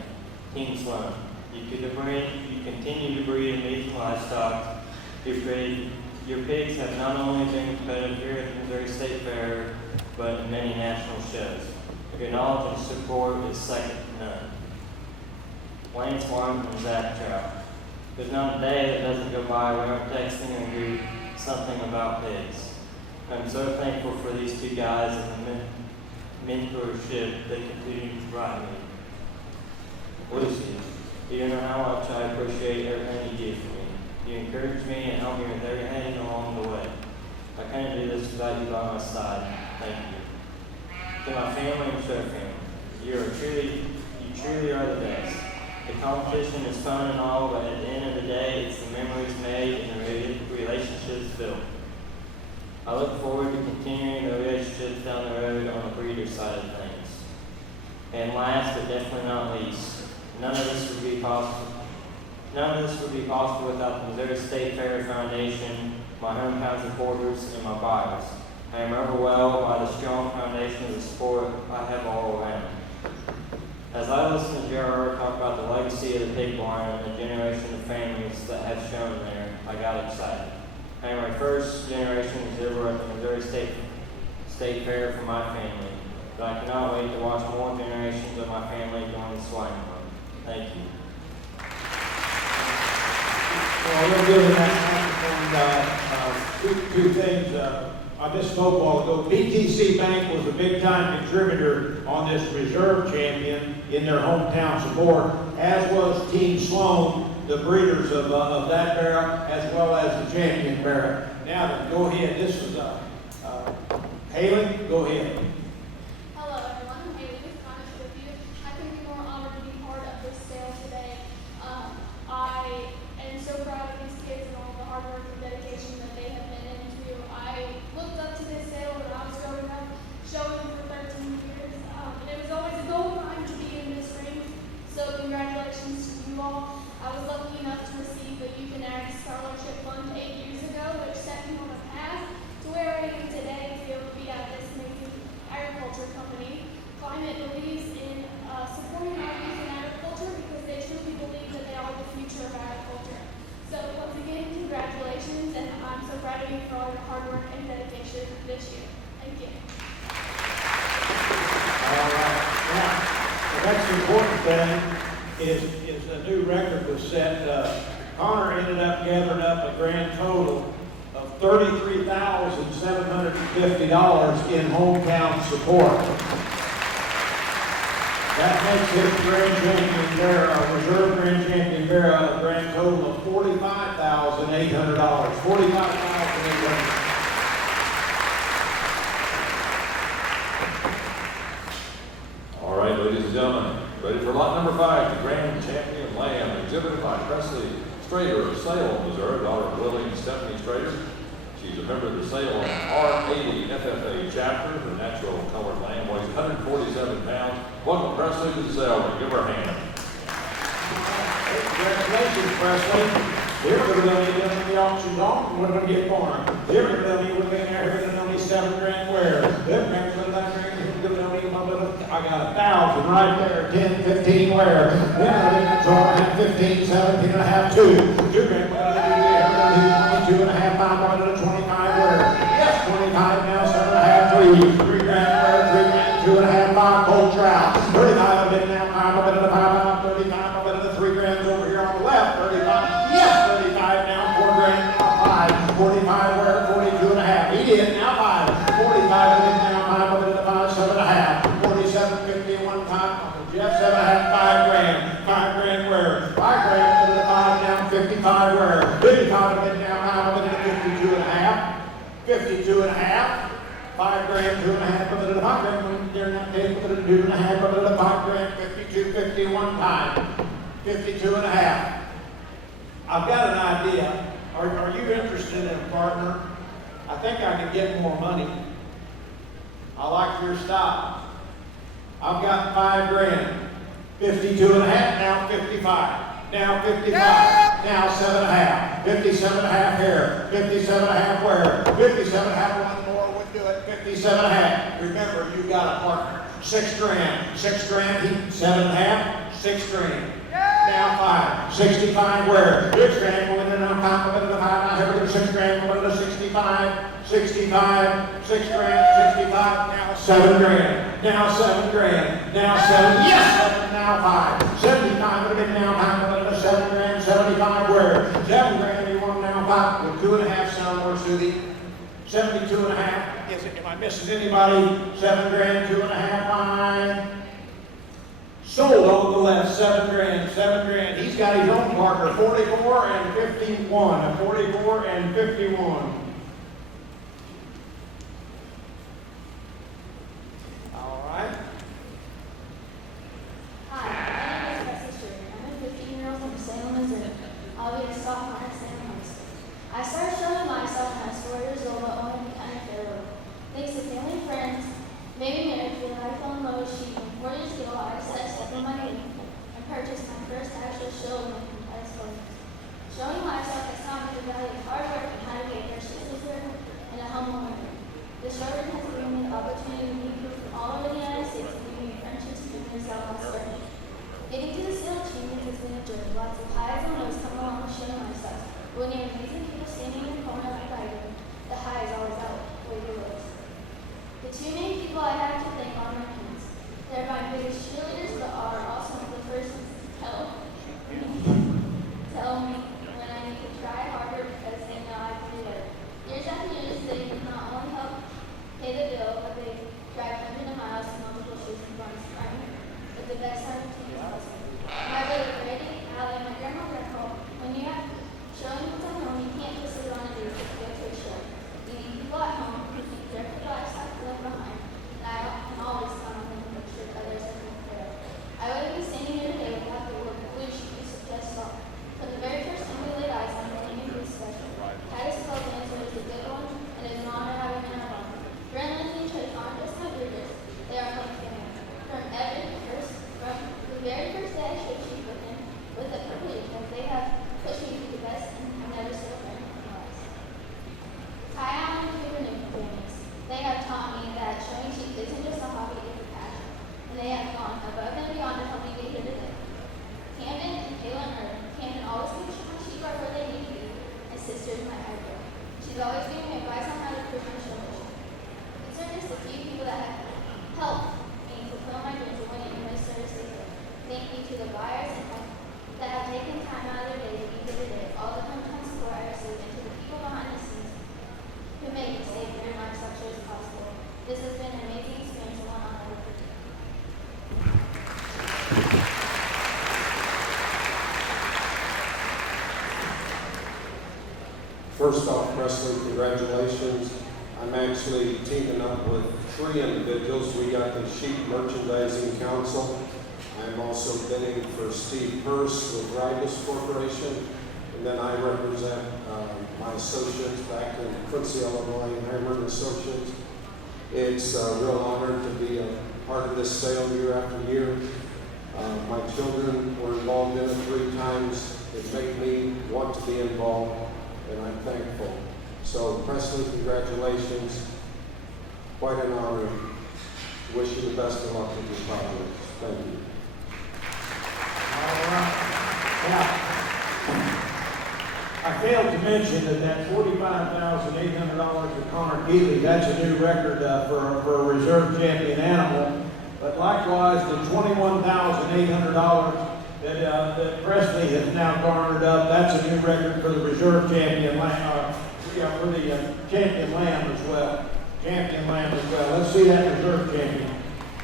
Team Sloan, you continue to breed amazing livestock. Your pigs have not only been competitive here at the Missouri State Fair, but in many national shows. Your knowledge and support is second to none. Lance Martin and Zach Trout. There's not a day that doesn't go by where I'm texting and do something about pigs. I'm so thankful for these two guys and the mentorship they continue to provide me. Lucy, you don't know how much I appreciate everything you do for me. You encourage me and help me with everything along the way. I couldn't do this without you by my side. Thank you. To my family and show family, you truly are the best. The competition is fun and all, but at the end of the day, it's the memories made and the relationships built. I look forward to continuing the relationships down the road on the breeder side of things. And last but definitely not least, none of this would be possible without the Missouri State Fair Foundation, my hometown supporters, and my buyers. I am overwhelmed by the strong foundation of the sport I have all around. As I listen to JR talk about the legacy of the pig barn and the generation of families that have shown there, I got excited. I am my first generation observer at the Missouri State Fair for my family, but I cannot wait to watch more generations of my family join the swine barn. Thank you. Well, we'll give that microphone two things. I misspoke a while ago. BTC Bank was a big-time contributor on this reserve champion in their hometown support, as was Team Sloan, the breeders of that barrel, as well as the champion barrel. Now, then, go ahead. This is Haley. Go ahead. Hello everyone, I'm Haley with Connors Review. I couldn't be more honored to be part of this sale today. I am so proud of these kids and all the hard work and dedication that they have been into. I looked up to this sale when I was growing up, showing for 13 years, and it was always a goal of mine to be in this ring. So congratulations to you all. I was lucky enough to receive the Youth and Ag Scholarship Fund 8 years ago, which set me on a path to where I am today to be able to be at this amazing agriculture company. Climate believes in supporting our youth in agriculture because they truly believe that they are the future of agriculture. So once again, congratulations, and I'm so proud of you for all your hard work and dedication this year. Thank you. All right. Now, the next important thing is a new record was set. Connor ended up gathering up a grand total of $33,750 in hometown support. That makes his grand champion barrel, reserve grand champion barrel, a grand total of $45,800. $45,800. All right, ladies and gentlemen, ready for lot number 5, the Grand Champion Lamb, exhibited by Presley Strader of Salem, Missouri, daughter of Willie and Stephanie Strader. She's a member of the Salem R80 FFA chapter. The natural colored lamb weighs 147 pounds. Welcome, Presley, to the sale. Give her a hand. Congratulations, Presley. They're going to need them in the auction's on. We're going to get more. They're going to need we're going to need $7 grand where. They're going to need I got 1,000 right there. 10, 15 where. Then so I have 15, 17 and a half, 2. 2 grand. 22 and a half, 5, 25 where. Yes, 25 now, 7 and a half, 3. 3 grand where. left, 35, yes, 35 now, 4 grand, now 5, 45 where, 42 and a half, he did, now 5, 45 and then now 5, over to the 5, 7 and a half, 47, 50, 1 time, Uncle Jeff, 7 and a half, 5 grand, 5 grand where, 5 grand, over to the 5, now 55 where, 55 and then now 5, over to the 52 and a half, 52 and a half, 5 grand, 2 and a half, over to the 5 grand, they're not paid, over to the 2 and a half, over to the 5 grand, 52, 51 time, 52 and a half. I've got an idea. Are you interested in a partner? I think I can get more money. I like your style. I've got 5 grand, 52 and a half, now 55. Now 55, now 7 and a half, 57 and a half here, 57 and a half where, 57 and a half, one more would do it, 57 and a half. Remember, you've got a partner. 6 grand, 6 grand, 7 and a half, 6 grand. Now 5, 65 where, 6 grand, going in on top of it, the 5, now here we go, 6 grand, going to 65, 65, 6 grand, 65, now 7 grand, now 7 grand, now 7, yes, 7, now 5, 75, would have been now 5, going to 7 grand, 75 where, 7 grand, you want now 5, with 2 and a half sound more soothing, 72 and a half, am I missing anybody? 7 grand, 2 and a half, 5. Sold on the left, 7 grand, 7 grand. He's got his own partner, 44 and 51, 44 and 51. All right. Hi, my name is Presley Stewart. I'm a 15-year-old from Salem, Missouri. I'll be a sophomore at Salem High School. I started showing myself when I was 4 years old, but only behind a fair. Thanks to family and friends, maybe married, when I fell in love with sheep. 4 years ago, I set a step on my knee and purchased my first actual show in my high school. Showing myself has taught me the value of hard work and how to be a gracious listener and a humble learner. The showroom has given me the opportunity to meet people from all over the United States and give me friendships and memories that I'll learn. Getting to the sale achievement has been a journey. Lots of highs and lows come along with showing myself. When you're amazing people standing in the corner of the garden, the highs always outweigh the lows. The two main people I have to thank are my parents. They're my biggest cheerleaders, but are also the first ones to tell me when I need to try harder because they know I can do better. Years after years, they not only help pay the bill, but they drive hundreds of miles to multiple shoots and runs farming. But the best time to use husband. My brother Brady, Allie, and my grandma Grandpa, when you have showing what's at home, you can't just sit on a day to go to a show. You need people at home who keep their lifestyle left behind. And I can always count on them to make sure others are taken care of. I wouldn't be standing here today without the work of Blue Sheep just saw. From the very first time we laid eyes on the Amy Blue special, Titus Cole answer is a good one and it is an honor having him at home. Brent Lindsay and Chase aren't just my brothers, they are my family. From the very first day I showed Sheep with him, with the privilege that they have pushed me to be the best and I've never said a friend in my life. Ty Allen and Cooper Newton families. They have taught me that showing sheep isn't just a hobby, it's a passion. And they have gone above and beyond to help me get here today. Camden and Kayla and Earl. Camden always makes sure my sheep are where they need to be, and sister is my idol. She's always giving me advice on how to push my shoulders. These are just a few people that have helped me fulfill my dreams of winning my service leader. Thank you to the buyers and that have taken time out of their day to be here today, all the hometown support I received, and to the people behind the scenes who make me safe and my structure as possible. This has been an amazing experience and one I'll never forget. First off, Presley, congratulations. I'm actually teaming up with 3 individuals. We got the Sheep Merchandising Council. I'm also bidding for Steve Purse with Rygus Corporation. And then I represent my associates back in Quincy, Illinois, and Hammer Associates. It's a real honor to be a part of this sale year after year. My children were involved in it 3 times. It made me want to be involved, and I'm thankful. So, Presley, congratulations. Quite an honor. Wish you the best of luck with your projects. Thank you. All right. Now, I failed to mention that $45,800 for Connor Keeley, that's a new record for a reserve champion animal. But likewise, the $21,800 that Presley has now garnered up. That's a new record for the reserve champion lamb, for the champion lamb as well. Champion lamb as well. Let's see that reserve champion.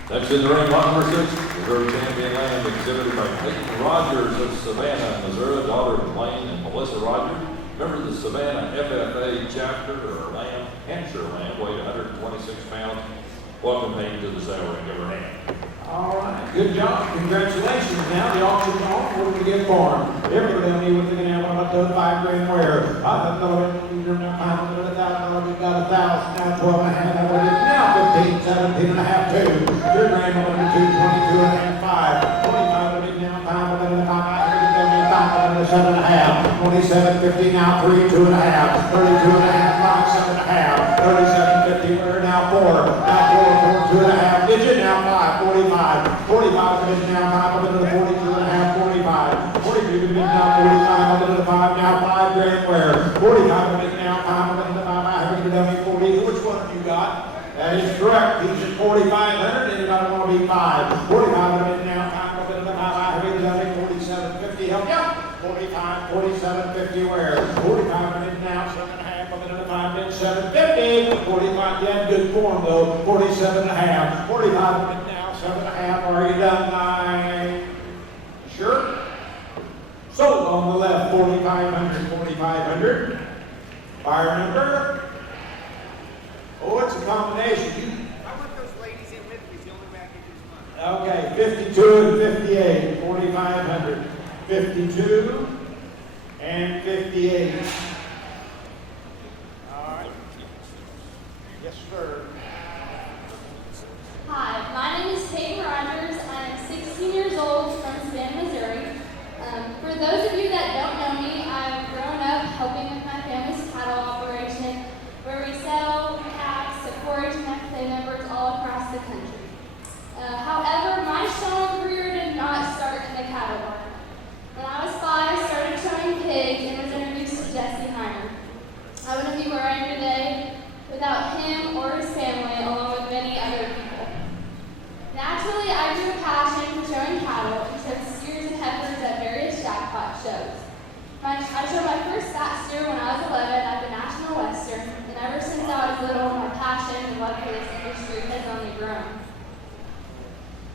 Next in the ring, lot number 6, reserve champion lamb exhibited by Clayton Rogers of Savannah, Missouri, daughter of Blaine and Melissa Rogers. Member of the Savannah FFA chapter, or lamb, Hampshire lamb, weighed 126 pounds. Welcome Payne to the saddle ring. Give her a hand. All right, good job. Congratulations. Now the auction's on. What do we get for them? Everybody will need what they're going to have. What about those $5 grand wear? I thought $1,000. We got 1,000. Now 12 and a half. That was it. Now 15, 17 and a half, 2. $3 grand, 22, 22 and a half, 5. 25 of it now, 5 of it in the 5. 7 and a half, 27, 50 now, 3, 2 and a half, 32 and a half, 5, 7 and a half, 37, 50, we're now 4, now 4, 2 and a half, digit now 5, 45, 45 of it now, 5 of it to the 42 and a half, 45, 42 of it now, 45 of it to the 5, now $5 grand wear, 45 of it now, 5 of it to the 5, I heard you tell me 40, which one have you got? That is correct, he's at 4,500, anybody want to be 5, 45 of it now, 5 of it to the 5, I heard you tell me 47, 50, help you? 45, 47, 50 where? 45 of it now, 7 and a half of it in the 5, then 750. 45, yeah, good form though. 47 and a half. 45 of it now, 7 and a half. Are you done, 9? Sure? Sold on the left, 4,500, 4,500. Fire number? Oh, it's a combination. I want those ladies in with me, the only way I can do Okay, this money. 52 and 58, 4,500. 52 and 58. All right. Yes, sir. Hi, my name is Peyton Rogers. I am 16 years old from Savannah, Missouri. For those of you that don't know me, I've grown up helping with my family's cattle operation, where we sell calves to 4-H and FFA members all across the country. However, my showing career did not start in the cattle barn. When I was 5, I started showing pigs and was introduced to Jesse Heimer. I wouldn't be where I am today without him or his family, along with many other people. Naturally, I grew a passion for showing cattle and showed steers and heifers at various jackpot shows. I showed my first fat steer when I was 11 at the National Western, and ever since I was little, my passion and love for this industry has only grown.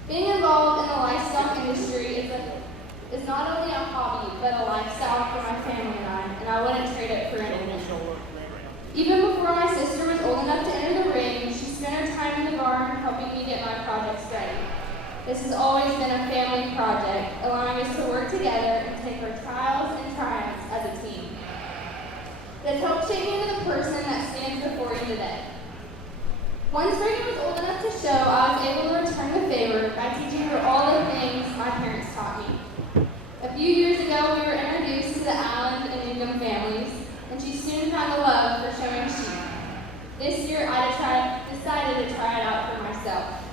Being involved in the livestock industry is not only a hobby, but a lifestyle for my family and I wouldn't trade it for anything. Even before my sister was old enough to enter the ring, she spent her time in the barn helping me get my projects ready. This has always been a family project, allowing us to work together and take our trials and triumphs as a team. This helped shape me into the person that stands before you today. Once Reagan was old enough to show, I was able to return the favor by teaching her all the things my parents taught me. A few years ago, we were introduced to the Allen and Ingham families, and she soon found a love for showing sheep. This year, I decided to try it out for myself.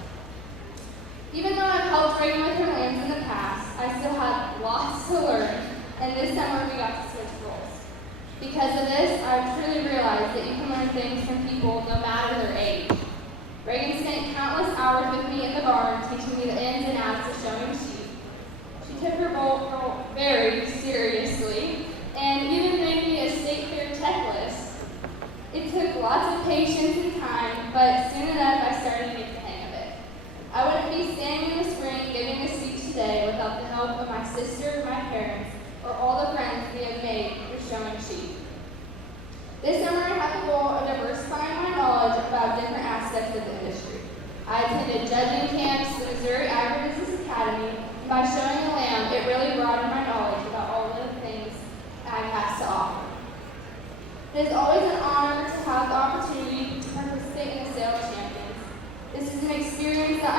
Even though I've helped Reagan with her lambs in the past, I still have lots to learn, and this summer we got to switch roles. Because of this, I've truly realized that you can learn things from people no matter their age. Reagan spent countless hours with me in the barn, teaching me the ins and outs of showing sheep. She took her role very seriously, and even made me a state fair checklist. It took lots of patience and time, but soon enough I started to get the hang of it. I wouldn't be standing in the spring giving a speech today without the help of my sister, my parents, or all the friends we have made through showing sheep. This summer I had the goal of diversifying my knowledge about different aspects of the industry. I attended judging camps, the Missouri Agribusiness Academy, and by showing a lamb, it really broadened my knowledge about all of the things ag has to offer. It is always an honor to have the opportunity to participate in the Sale of Champions. This is an experience that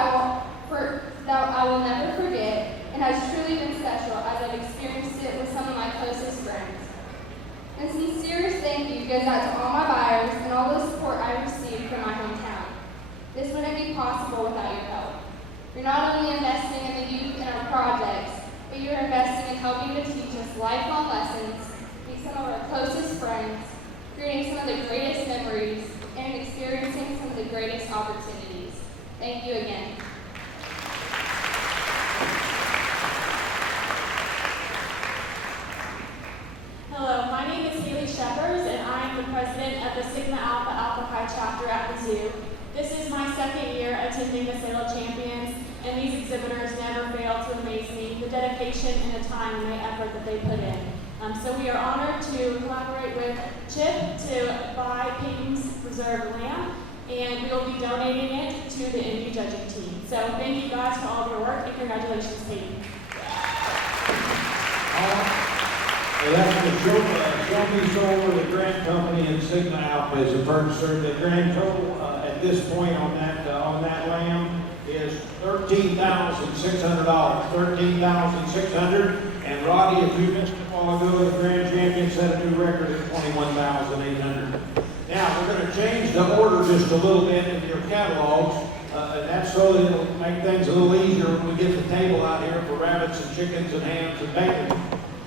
I will never forget, and has truly been special as I've experienced it with some of my closest friends. And sincerest thank you goes out to all my buyers and all the support I received from my hometown. This wouldn't be possible without your help. You're not only investing in the youth in our projects, but you're investing in helping to teach us lifelong lessons, meet some of our closest friends, creating some of the greatest memories, and experiencing some of the greatest opportunities. Thank you again. president of the Sigma Alpha Alpha Chi chapter at the zoo. This is my second year attending the Sale of Champions, and these exhibitors never fail to amaze me, the dedication and the time and the effort that they put in. So we are honored to collaborate with Chip to buy Peyton's Reserve lamb, and we will be donating it to the Indy judging team. So thank you guys for all of your work, and congratulations, Peyton. Well, that's the show me sold the Grant Company and Sigma Alpha is a purchaser. The grand total at this point on that lamb is $13,600. $13,600. And Roddy, if you missed it a while ago, the grand champion set a new record at $21,800. Now we're going to change the order just a little bit in your catalogs, and that's so that it'll make things a little easier when we get the table out here for rabbits and chickens and hams and bacon.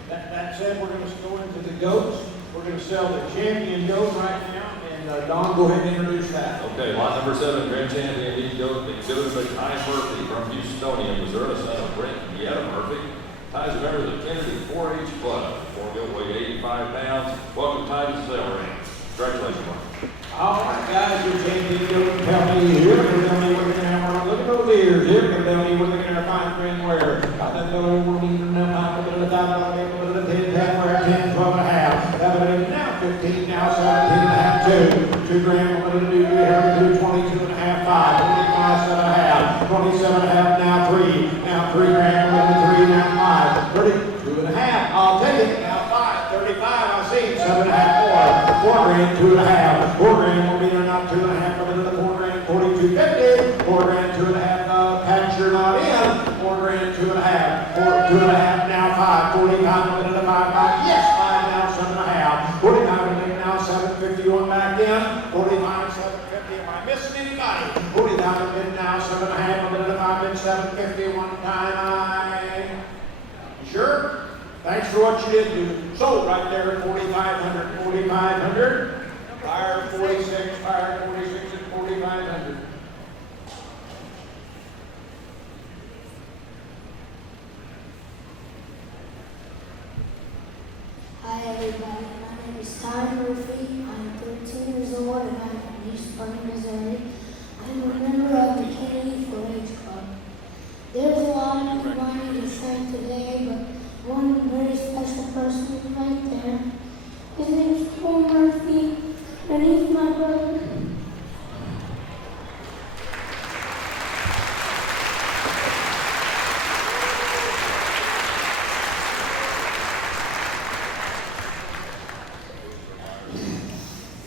That said, we're going to go into the goats. We're going to sell the champion goat right now, and Don, go ahead and introduce that. Okay, lot number 7, grand champion Indy goat, exhibited by Ty Murphy from Houstonia, Missouri, son of Brent and Yetta Murphy. Ty's a member of the Kennedy 4-H Club. Poor goat weighed 85 pounds. Welcome, Ty, to the sale ring. Congratulations, Mark. All right, guys, your champion goat, tell me here. We're going to be looking at look at those ears. Here, we're going to tell me we're looking at a fine friend where I don't know we're even now 10, 12 and a half. Now 15, now 17 and a half, 2 grand. We're going to do here, 22 and a half, 5, 25, 7 and a half, 27 and a half, now 3, now 3 grand, we're going to 3, now 5, 32 and a half. I'll take it, now 5, 35, I see, 7 and a half, 4 grand, 2 and a half, 4 grand will be there, not 2 and a half, we're going to 4 grand, 42.50, 4 grand, 2 and a half, Pat, you're not in, 4 grand, 2 and a half, 2 and a half, now 5, 45, we're going to 5, yes, 5, now 7 and a half, 45, we're now 750, going back in, 45, 750, am I missing anybody? 49, we're now 7 and a half, we're going to 5, 750, one time, you sure? Thanks for what you did do. Sold right there at 4,500, 4,500. Fire 46, fire 46 at 4,500. Hi everybody, my name is Ty Murphy. I'm 13 years old and I'm from East Spring, Missouri. I'm a member of the Kennedy 4-H Club. There's a lot of people I need to thank today, but one very special person right there. His name's Paul Murphy, and he's my brother.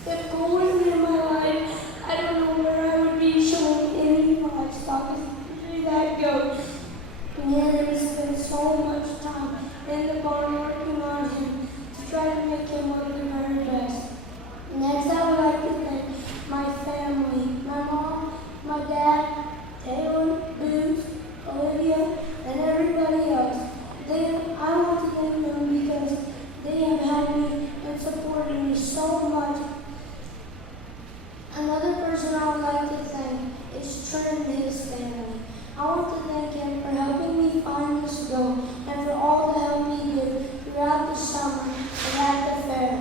If Paul wasn't in my life, I don't know where I would be showing any livestock, especially that goat. And yet we spent so much time in the barn working on him to try to make him look the very best. Next, I would like to thank my family, my mom, my dad, Taylor, Boots, Olivia, and everybody else. I want to thank them because they have helped me and supported me so much. Another person I would like to thank is Trent and his family. I want to thank him for helping me find this goat and for all the help he did throughout the summer and at the fair.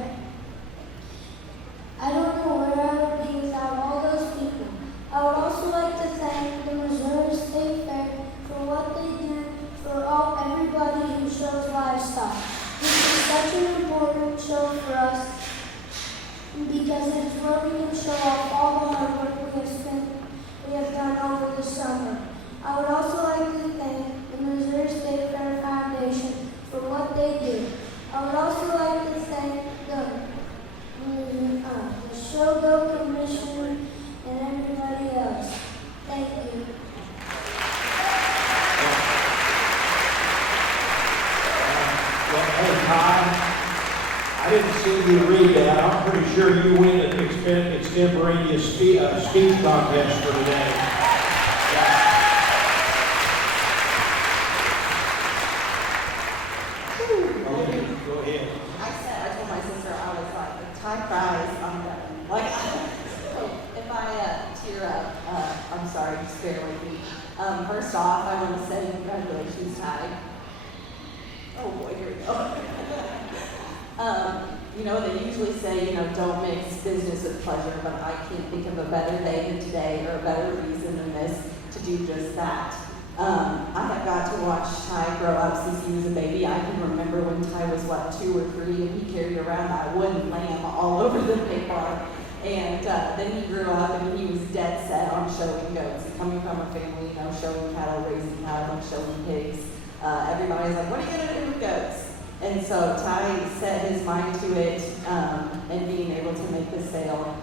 I don't know where I would be without all those people. I would also like to thank the Missouri State Fair for what they do for everybody who shows livestock. This is such an important show for us because it's where we can show off all the hard work we have done over the summer. I would also like to thank the Missouri State Fair Foundation for what they do. I would also like to thank the Show Goat Commissioner and everybody else. Thank you. Well, hey, Ty, I didn't see you read that. I'm pretty sure you win an extemporaneous speech contest for today. Go ahead. I told my sister, I was like, if Ty cries, I'm done. Like, if I tear up, I'm sorry, just bear with me. First off, I want to say congratulations, Ty. Oh boy, here we go. You know, they usually say, you know, don't mix business with pleasure, but I can't think of a better day than today or a better reason than this to do just that. I have got to watch Ty grow up since he was a baby. I can remember when Ty was, 2 or 3, and he carried around that wooden lamb all over the paper. And then he grew up and he was dead set on showing goats. Coming from a family, you know, showing cattle, raising cattle, and showing pigs. Everybody's like, what are you going to do with goats? And so Ty set his mind to it, and being able to make the sale.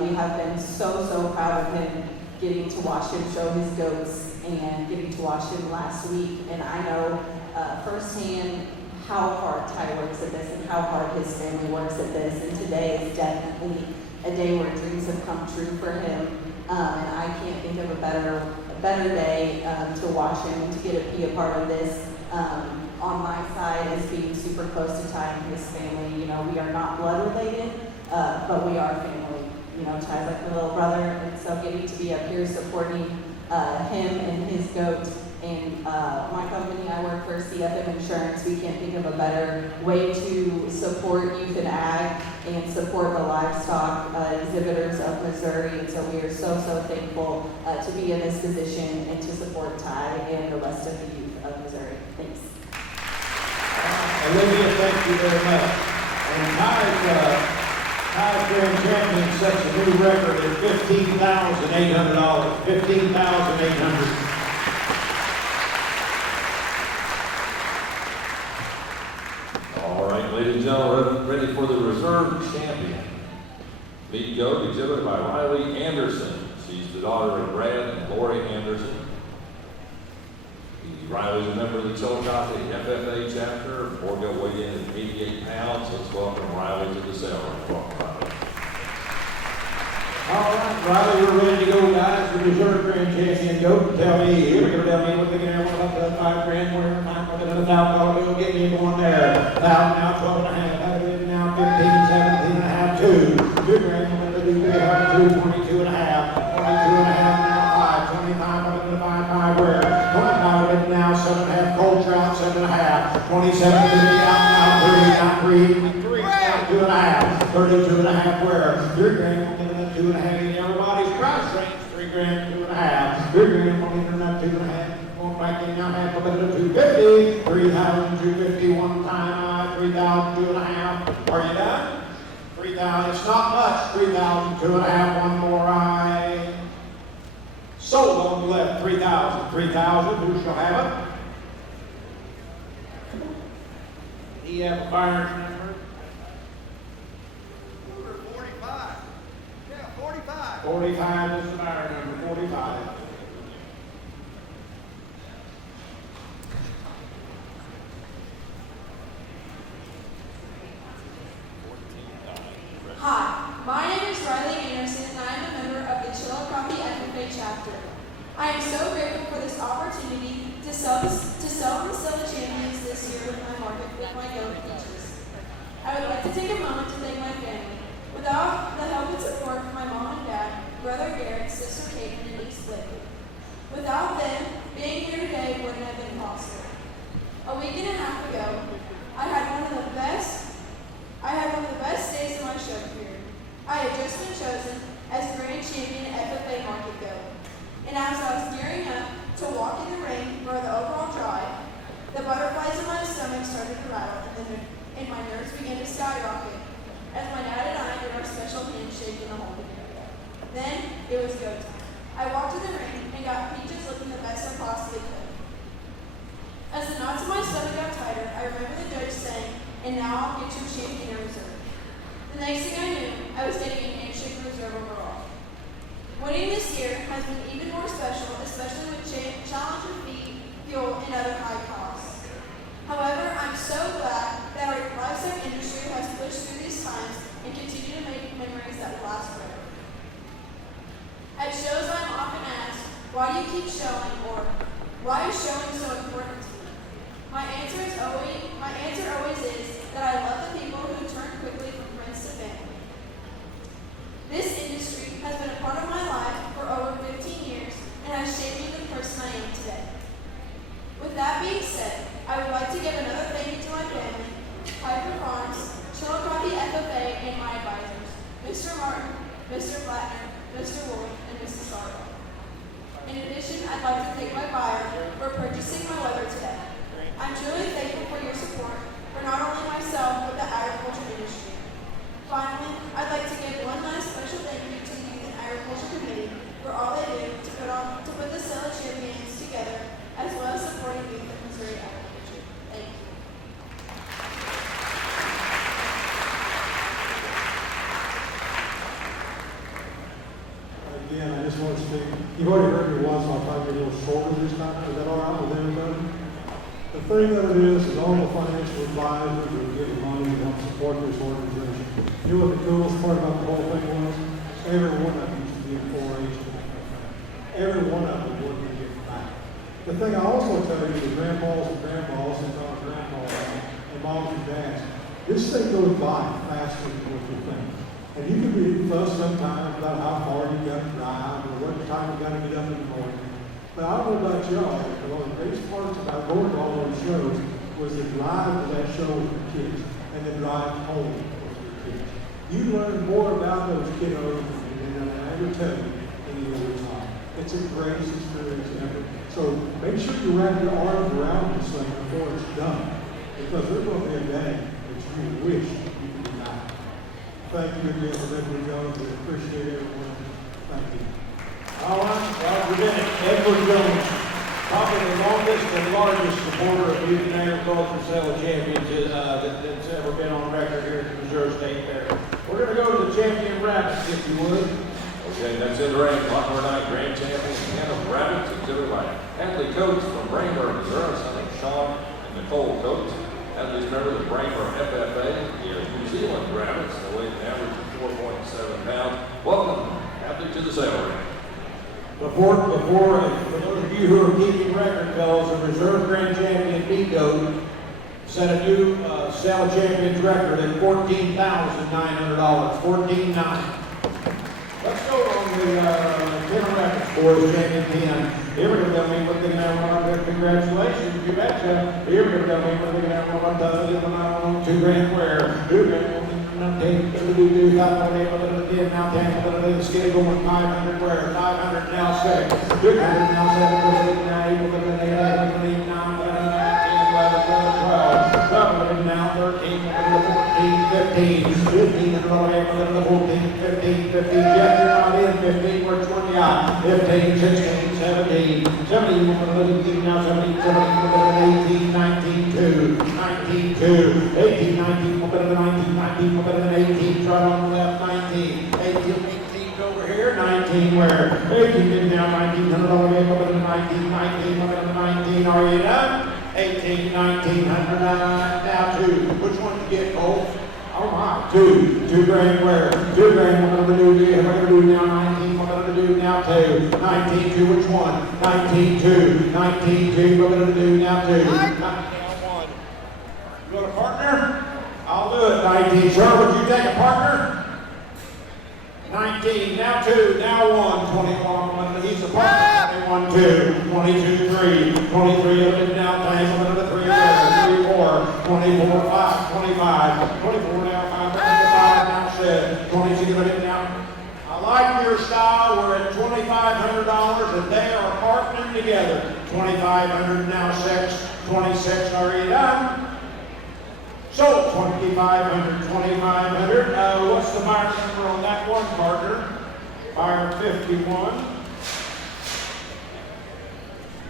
We have been so proud of him, getting to watch him show his goats and getting to watch him last week. And I know firsthand how hard Ty works at this and how hard his family works at this. And today is definitely a day where dreams have come true for him. And I can't think of a better day to watch him and to get to be a part of this. On my side is being super close to Ty and his family. You know, we are not blood related, but we are family. You know, Ty's like my little brother, and so getting to be up here supporting him and his goat. And my company, I work for CFM Insurance. We can't think of a better way to support youth and ag and support the livestock exhibitors of Missouri. And so we are so thankful to be in this position and to support Ty and the rest of the youth of Missouri. Thanks. Olivia, thank you very much. And Ty's Grand Champion sets a new record at $15,800. $15,800. All right, ladies and gentlemen, ready for the reserve champion. Meet goat exhibited by Riley Anderson. She's the daughter of Brad and Lori Anderson. Riley's a member of the Chillicothe FFA chapter. Poor goat weighed in at 88 pounds. Let's welcome Riley to the sale. Welcome, Riley. All right, Riley, we're ready to go, guys. The reserve Grand Champion goat. Tell me, here we go. Tell me what they can have. What about the $5,000? Where time? What about $1,000 bill? Get me going there. 1,000 now, 12 and a half. How do we now? 15, 17 and a half, 2. $2,000. I'm going to do 2, 22 and a half. 22 and a half now, 5. 25. I'm going to buy 5 where? 25 now, 7 and a half. Cold trout, 7 and a half. 27 to be out now, 3, 2 and a half. 32 and a half where? $3,000. 2 and a half. Everybody's price range, $3,000, 2 and a half. $3,000, only enough 2 and a half. Going back in now, half a little 250. 3,250 one time. 3,000, 2 and a half. Are you done? 3,000. It's not much. 3,000, 2 and a half. One more eye. Sold on the left. 3,000. 3,000. Who shall have it? Do you have a buyer's number? 45 is the buyer number, 45. Hi, my name is Riley Anderson, and I am a member of the Chillicothe FFA chapter. I am so grateful for this opportunity to sell and sell the champions this year with my goat peaches. I would like to take a moment to thank my family. Without the help and support from my mom and dad, brother Garrett, sister Caitlin, and niece Blakely. Without them, being here today wouldn't have been possible. A week and a half ago, I had one of the best days of my show career. I had just been chosen as grand champion at FFA Market Go. And as I was gearing up to walk in the ring for the overall drive, the butterflies in my stomach started to rattle and my nerves began to skyrocket as my dad and I did our special handshake in the holding area. Then it was go time. I walked to the ring and got peaches looking the best I possibly could. As the knots in my stomach got tighter, I remember the judge saying, "And now I'll get you champion reserve." The next thing I knew, I was getting a handshake reserve overall. Winning this year has been even more special, especially with challenge of feed, fuel, and other high costs. However, I'm so glad that our livestock industry has pushed through these times and continue to make memories that will last forever. At shows, I'm often asked, "Why do you keep showing?" or "Why is showing so important to you?" My answer always is that I love the people who turn quickly from friends to family. This industry has been a part of my life for over 15 years and has shaped me the person I am today. With that being said, I would like to give another thank you to my family, Piper Farms, Chillicothe FFA and my advisors, Mr. Martin, Mr. Blattner, Mr. Wolf, and Mrs. Sardo. In addition, I'd like to thank my buyer for purchasing my leather today. I'm truly thankful for your support for not only myself, but the agriculture industry. Finally, I'd like to give one last special thank you to the Youth and Agriculture Committee for all they do to put the Sale of Champions together, as well as supporting youth in Missouri agriculture. Thank you. Again, I just want to speak, you've already heard me once, I'll try to be a little shorter this time. Is that all right with everybody? The thing that it is all the financial advisors who give money to help support this organization. You know what the coolest part about the whole thing was? Every one of them used to be in 4-H. Every one of them working to get back. The thing I also tell you, the grandpas and grandmas and grandpas and moms and dads, this thing goes by faster than what you think. And you can be fussed sometimes about how far you got to drive or what time you got to get up in the morning. But I don't know about y'all, but one of the greatest parts about going to all those shows was the drive to that show with your kids and the drive home with your kids. You learn more about those kiddos than I ever tell you any other time. It's the greatest experience ever. So make sure you wrap your arms around this thing before it's done, because there's going to be a day that you wish you could be back. Thank you again for letting me go. We appreciate everyone. Thank you. All right, well, presented Edward Jones, probably the longest and largest supporter of Youth and Agriculture Sale of Champions that's ever been on record here at the Missouri State Fair. We're going to go to the champion rabbits, if you would. Okay, that's in the ring. Lockmore Night Grand Champion, Hannah Rabbits, exhibited by Athlete Coates from Brainerd, Missouri, Sonny Sean and Nicole Coates. Athletes member of the Brainerd FFA, the New Zealand Rabbits, they weigh an average of 4.7 pounds. Welcome, athlete, to the sale ring. Before, for those of you who are keeping record, fellas, the reserve grand champion B-Goat set a new Sale of Champions record at $14,900. $14,900. Let's go on the 10 records for the champion 10. Here we're going to tell me what they're going to have. Congratulations, you betcha. Here we're going to tell me what they're going to have. What the $2 grand square. $2 grand. Now 10, now 10, skid going 500 where? 500 now 6, 200 now 7, now 8, 8, 9, 10, 11, 12, 12, now 13, 14, 15, 15, 14, 15, 15, Jeff, you're not in, 15, we're 20 out, 15, 16, 17, 17, now 17, 18, 19, 2, 19, 2, 18, 19, 19, better than 18, right on the left, 19, 18, 18 over here, 19 where? 18 is now 19, $100 better than 19, 19, better than 19, are you done? 18, 19, 100, now 2, which one did you get, Cole? Oh my, 2 grand where? 2 grand, what are we going to do? What are we going to do now? 19, what are we going to do now? 2, 19, 2, which one? 19, 2, 19, 2, what are we going to do now? 2, 19, 1. You got a partner? I'll do it, 19. Sir, would you take a partner? 19, now 2, now 1, 21, he's a partner, 21, 2, 22, 3, 23, now 10, another 3, 3, 4, 24, 5, 25, 24, now 5, 25, now 6, 26, now. I like your style, we're at $2,500 and they are partnering together. 2,500, now 6, 26, are you done? So, 2,500, 2,500. What's the buyer number on that one, partner? Buyer 51.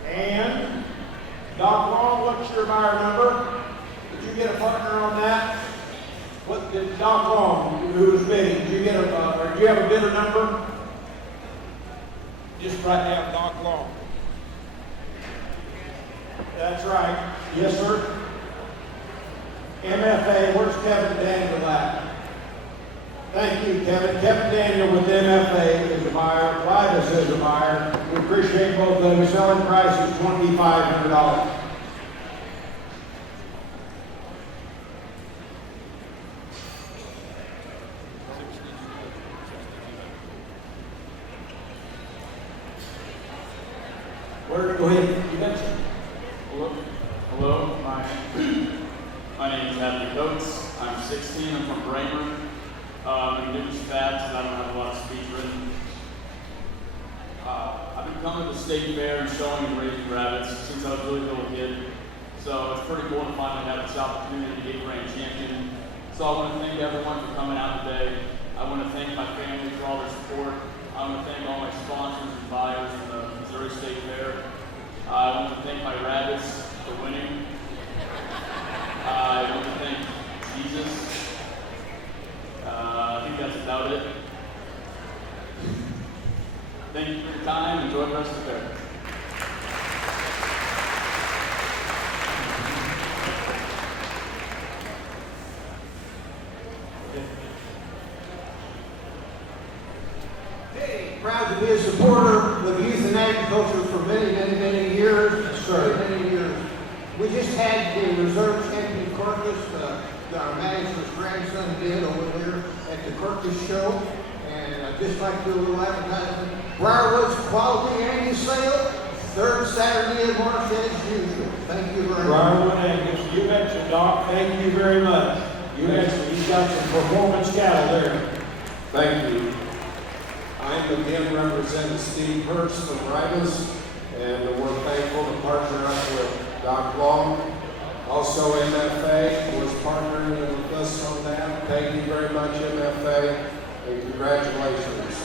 And, Doc Long, what's your buyer number? Did you get a partner on that? What did Doc Long, who was bidding, did you get or do you have a bidder number? Just write down Doc Long. That's right. Yes, sir. MFA, where's Kevin Daniel at? Thank you, Kevin. Kevin Daniel with MFA is a buyer. Clivis is a buyer. We appreciate both of them. Selling price is $2,500. Go ahead. You got you. Hello. My name is Athlete Coates. I'm 16. I'm from Brainerd. Numerous facts, and I don't have a lot of speech written. I've been coming to the state fair and showing and raising rabbits since I was a really little kid. So it's pretty cool to finally have this opportunity to get grand champion. So I want to thank everyone for coming out today. I want to thank my family for all their support. I want to thank all my sponsors and buyers in the Missouri State Fair. I want to thank my rabbits for winning. I want to thank Jesus. I think that's about it. Thank you for your time. Enjoy the rest of the fair. Hey, proud to be a supporter of youth and agriculture for many years. Many years. We just had the reserve champion carcass, our manager's grandson did over there at the carcass show. And I'd just like to do a little advertisement. Briarwood's Quality Angus Sale, 3rd Saturday of March as usual. Thank you very much. Briarwood Angus, you mentioned, Doc. Thank you very much. You got some performance cattle there. Thank you. I'm again representing Steve Hurst from Rivas, and we're thankful to partner up with Doc Long. Also, MFA was partnering with us on that. Thank you very much, MFA, and congratulations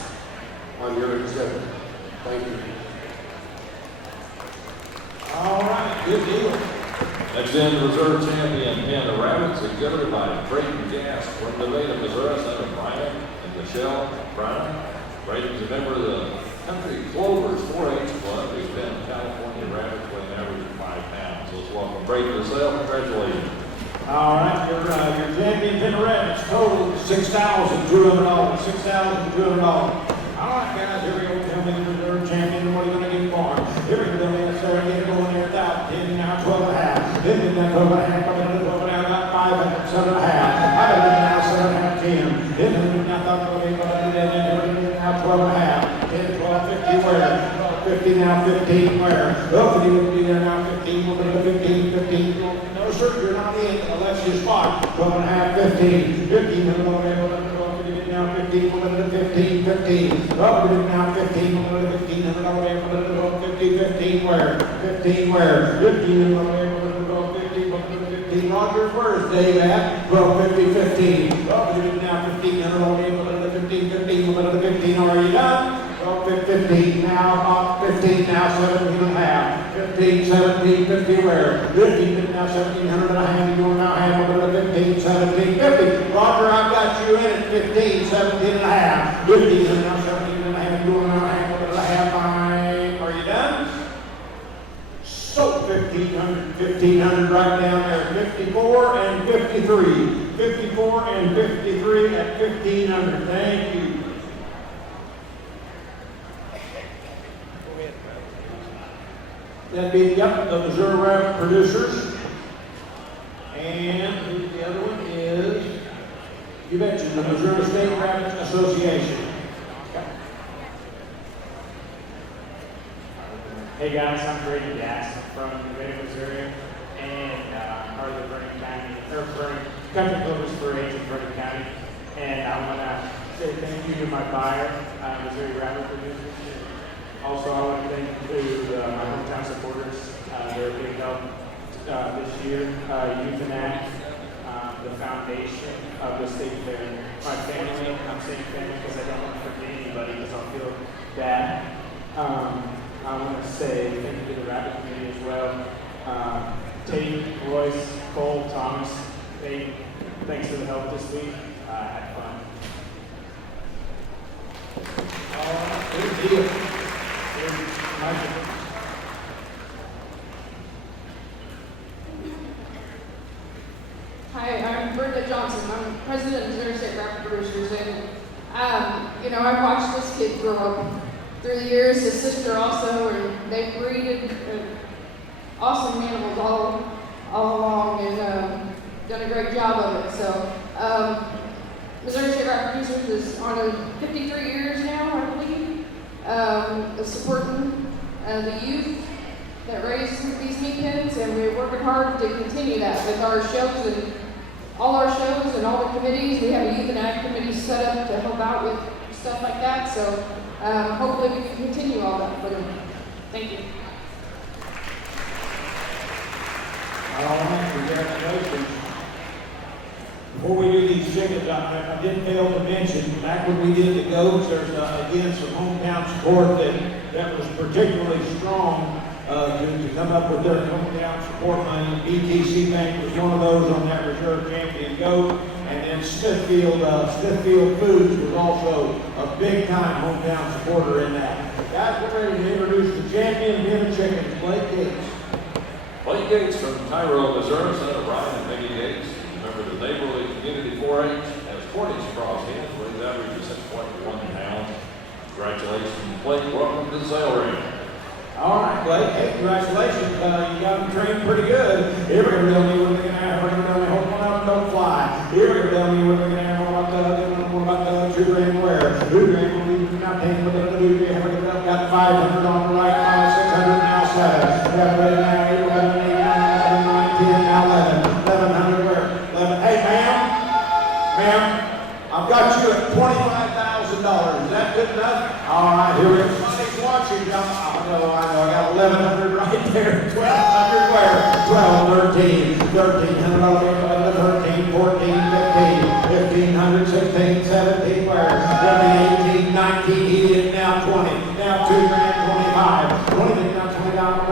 on your exhibit. Thank you. All right, good deal. Next in, the reserve champion Panda Rabbits, exhibited by Brayton Gas from Nevada, Missouri, Senator Brian and Michelle Brown. Brayton's a member of the Country Clovers 4-H Club. He's been in California rabbits weighing an average of 5 pounds. So let's welcome Brayton to the sale. Congratulations. All right, your champion Panda Rabbits total $6,200. $6,200. All right, guys, here we go. Tell me the reserve champion. What are you going to get for him? Here we go. Let's start getting going there. 10 now, 12 and a half. Then that 12 and a half. Coming to 12 and a half. Got 5, 7 and a half. I got it now, 7 and a half, 10. Then I thought I was going to do now 12 and a half. 10, 12, 15 where? 50 now, 15 where? Oh, 50 will be there now, 15. We'll go to 15, 15. No, sir, you're not in unless you spot. 12 and a half, 15. 15, we'll go there. Now 15, we'll go to 15, 15. Oh, we're now 15, we'll go to 15. We'll go to 50, 15 where? 15 where? 15, we'll go to 50, we'll go to 15. Rogers, where's Dave at? Well, 50, 15. Oh, we're now 15, we'll go to 15, 15. We'll go to 15. Are you done? Well, 15 now, 15 now, 17 and a half. 15, 17, 50 where? 15 now, 1700 and a half. You're now half over to 15, 17, 50. Roger, I've got you in at 15, 17 and a half. 15 now, 17 and a half. You're now half over to the half. Are you done? So 1500 right down there. 54 and 53. 54 and 53 at 1500. Thank you. That'd be, the Missouri Rabbit Producers. And who's the other one is, you mentioned the Missouri State Rabbit Association. Hey guys, I'm Brady Gass from Nevada, Missouri, and part of the Vernon County, or Vernon Country Clovers 4-H in Vernon County. And I want to say thank you to my buyer, Missouri Rabbit Producers. Also, I want to thank my hometown supporters. They're a big help this year. Youth and Act, the foundation of the state fair. My family, I'm saying family because I don't want to forget anybody because I'll feel bad. I want to say thank you to the rabbit community as well. Tate, Royce, Cole, Thomas, thanks for the help this week. Had fun. All right, good deal. Hi, I'm Brenda Johnson. I'm president of Missouri State Rabbit Producers, and I've watched this kid grow up through the years. His sister also, and they've breeded awesome animals all along, and done a great job of it. So, Missouri State Rabbit Producers is on 53 years now, I believe, supporting the youth that raise these meat pens, and we're working hard to continue that with our shows and all our shows and all the committees. We have a youth and ag committee set up to help out with stuff like that. So hopefully we can continue all that for them. Thank you. All right, congratulations. Before we do these tickets, I didn't fail to mention, back when we did the GOATs, there's again some hometown support that was particularly strong to come up with their hometown support money. BTC Bank was one of those on that reserve champion GOAT. And then Smithfield Foods was also a big time hometown supporter in that. Guys, we're ready to introduce the champion bin of chickens, Blake Gates. Blake Gates from Tyrell, Missouri, son of Ryan and Peggy Gates. Member of the neighborly community 4-H, has Cornish cross hands, weighs average of 6.1 pounds. Congratulations, Blake. Welcome to the sale ring. All right, Blake. Hey, congratulations. You got them trained pretty good. Here we're going to tell me what they're going to have. We're going to tell me, hope one of them don't fly. Here we're going to tell me what they're going to have. What about the 2 grand wear? 2 grand will be not taking what they're going to do. We're going to got 500 on the right now, 600 now, 7. We have ready now, 8, 11, 8, 9, 9, 10, now 11. 1100 wear. 11. Hey, ma'am, I've got you at $25,000. Is that good enough? All right, here we go. Somebody's watching. I know. I got 1100 right there. 1200 where? 12, 13, 1300, 13, 14, 15, 1500, 16, 17 where? 17, 18, 19, he did now 20. Now 2 grand, 25. 20, now 20 down,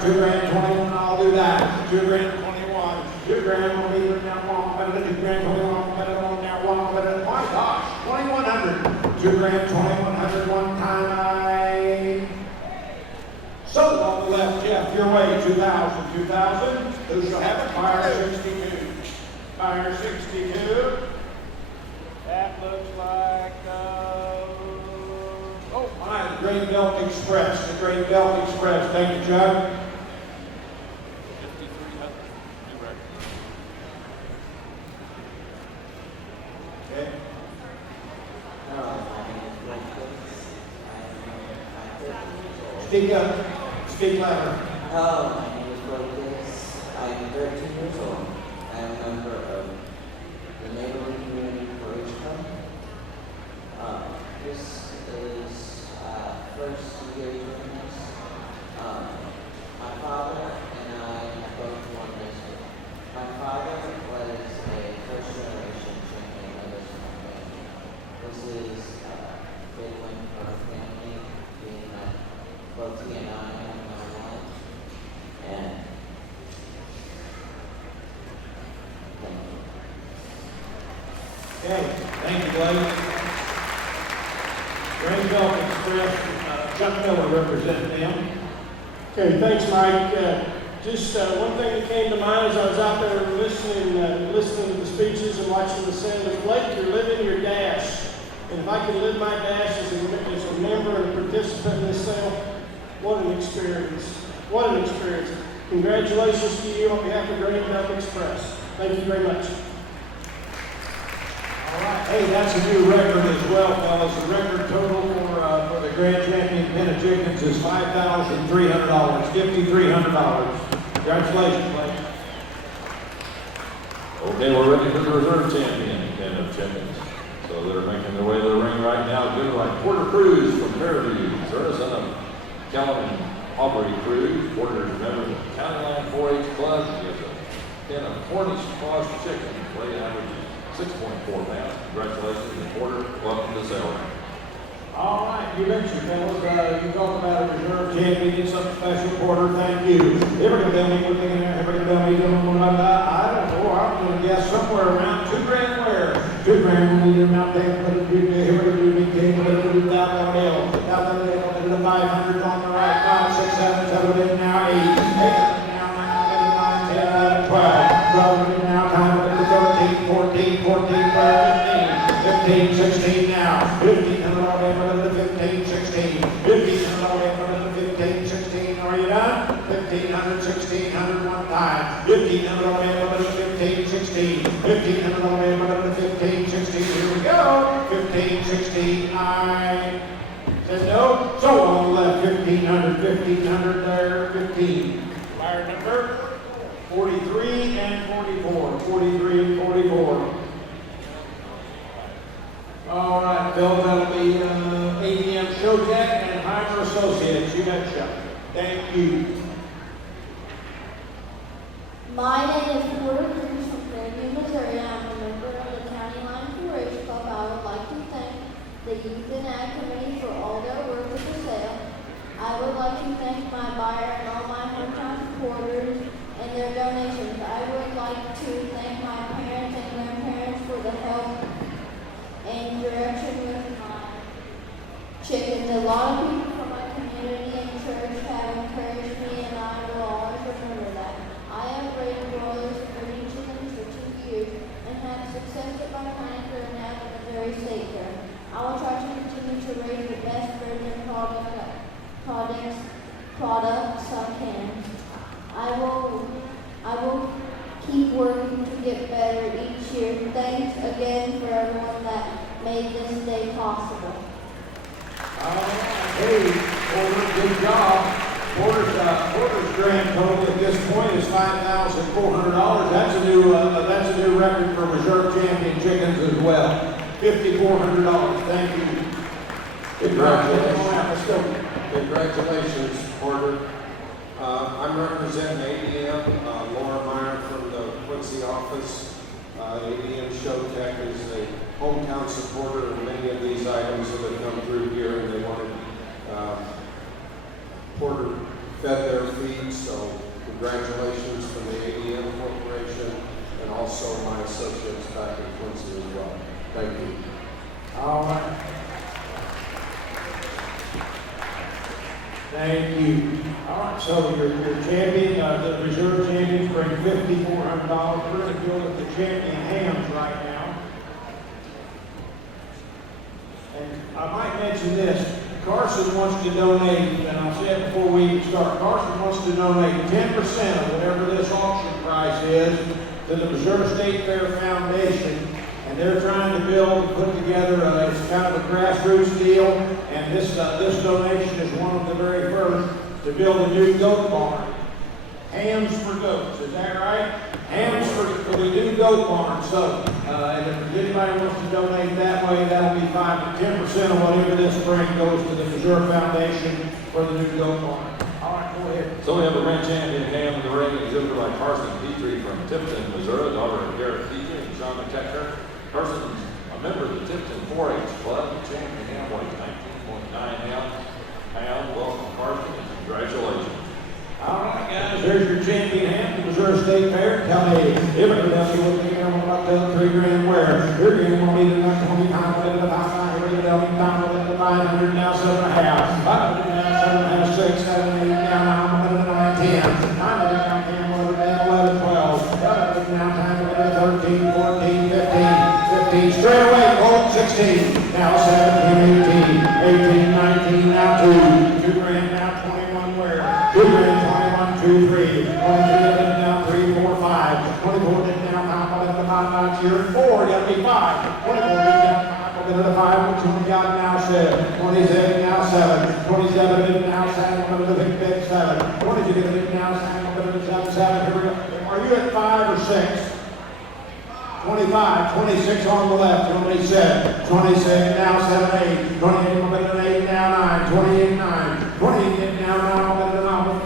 2 grand, 21, I'll do that. 2 grand, 21. 2 grand will be now 1, 2 grand, 21, now 1, my gosh, 2100. 2 grand, 2100, one time. So on the left, Jeff, your way, 2000, 2000. Who shall have it? Fire 62. Fire 62. That looks like, oh my, the Great Belt Express, the Great Belt Express. Thank you, Chuck. Okay. Speak up. Speak louder. Hello, my name is Lucas. I am 13 years old. I am a member of the neighborhood community 4-H club. This is first year doing this. My father and I have both won this year. My father was a first-generation champion of this family. This is a big win for our family, being that both he and I have now won. And Okay, thank you, Blake. Great Belt Express, Chuck Miller representing them. Okay, thanks, Mike. Just one thing that came to mind as I was out there listening to the speeches and watching the sale is, Blake, you're living your dash. And if I can live my dash as a member and a participant in this sale, what an experience. What an experience. Congratulations to you on behalf of Great Belt Express. Thank you very much. All right, hey, that's a new record as well, fellas. The record total for the Grand Champion Pen of Chickens is $5,300, $5,300. Congratulations, Blake. Okay, we're ready for the reserve champion Pen of Chickens. So they're making their way to the ring right now. Good like Porter Cruz from Fairview, Missouri, son of Kellen and Aubrey Cruz. Porter is a member of the County Line 4-H Club. He has a pen of Cornish cross chicken, weight average 6.4 pounds. Congratulations, Porter. Welcome to the sale ring. All right, you mentioned, fellas, you talk about a reserve champion, get something special, Porter, thank you. They were going to tell me what they're going to have, they were going to tell me, I don't know, I'm going to guess somewhere around 2 grand where? 2 grand when we do Mount Dale, but it do, here we're going to do Big King, we're going to do Down Hill, the 500 on the right, 5, 6, 7, 8, now 8, 8, now 9, 10, 11, 12, 12, now time, 13, 14, 14, 15, 16 now, 15, all the way to 15, 16, 15, all the way to 15, 16, are you done? 1500, 1600, one time, 1500 all the way to 15, 16, 1500 all the way to 15, 16, here we go, 15, 16, I said no, so on the left, 1500 there, 15, fire number 43 and 44, 43, and 44. All right, Bill, that'll be ADM Showtech and Heimer Associates. You betcha. Thank you. My name is Porter Cruz from Fairview, Missouri. I'm a member of the County Line 4-H Club. I would like to thank the Youth and Ag Committee for all their work with the sale. I would like to thank my buyer and all my hometown supporters and their donations. I would like to thank my parents and grandparents for the help and direction with my chickens. A lot of people from my community and church have encouraged me, and I will always remember that. I have raised broilers and breeding chickens for 2 years and had success at my client fair and now at the Missouri State Fair. I will try to continue to raise the best birds and products I can. I will keep working to get better each year. Thanks again for everyone that made this day possible. Hey, Porter, good job. Porter's grand total at this point is $5,400. That's a new record for reserve champion chickens as well. $5,400. Thank you. Congratulations. Congratulations, Porter. I'm representing ADM, Laura Meyer from the Quincy office. ADM Showtech is a hometown supporter of many of these items that have come through here, and they wanted Porter fed their feed, so congratulations from the ADM Corporation and also my associates back in Quincy as well. Thank you. All right. Thank you. All right, so your champion, the reserve champions bring $5,400. We're going to go with the champion hams right now. And I might mention this. Carson wants to donate, and I'll say it before we even start. Carson wants to donate 10% of whatever this auction price is to the Missouri State Fair Foundation. And they're trying to put together, it's kind of a grassroots deal, and this donation is one of the very first to build a new goat barn. Hams for goats, is that right? Hams for the new goat barn. So, and if anybody wants to donate that way, that'll be 5 to 10% of whatever this brings goes to the Missouri Foundation for the new goat barn. All right, go ahead. So we have a grand champion ham in the ring, exhibited by Carson Petrie from Tipton, Missouri, daughter of Garrett Petrie and Sean McTecker. Carson's a member of the Tipton 4-H Club, the champion ham weighs 19.9 pounds. Welcome, Carson, and congratulations. All right, guys, there's your champion ham, the Missouri State Fair. Tell me, everybody else you look here, I'm about to tell $3 grand where? You're going to need enough 20 times, whatever the time, here we go, whatever the 500, now 7.5. 500, now 7.5, 6, 7, 8, now 9, 10. 9, now 10, 11, 12. 11, now time, 13, 14, 15. Straight away, hold 16. Now 17, 18, 18, 19, now 2. 2 grand, now 21 where? 2 grand, 21, 2, 3. 23 now 3, 4, 5. 24 now 5, here 4, gotta be 5. 24 down 5, another 5, which one got now 7. 27 now 7. 27 now 7, another big 7. 22 now 7, 7. Here we go. Are you at 5 or 6? 25, 26 on the left, 27, 26, now 7, 8, 28, now 9, 28, 9, 28, now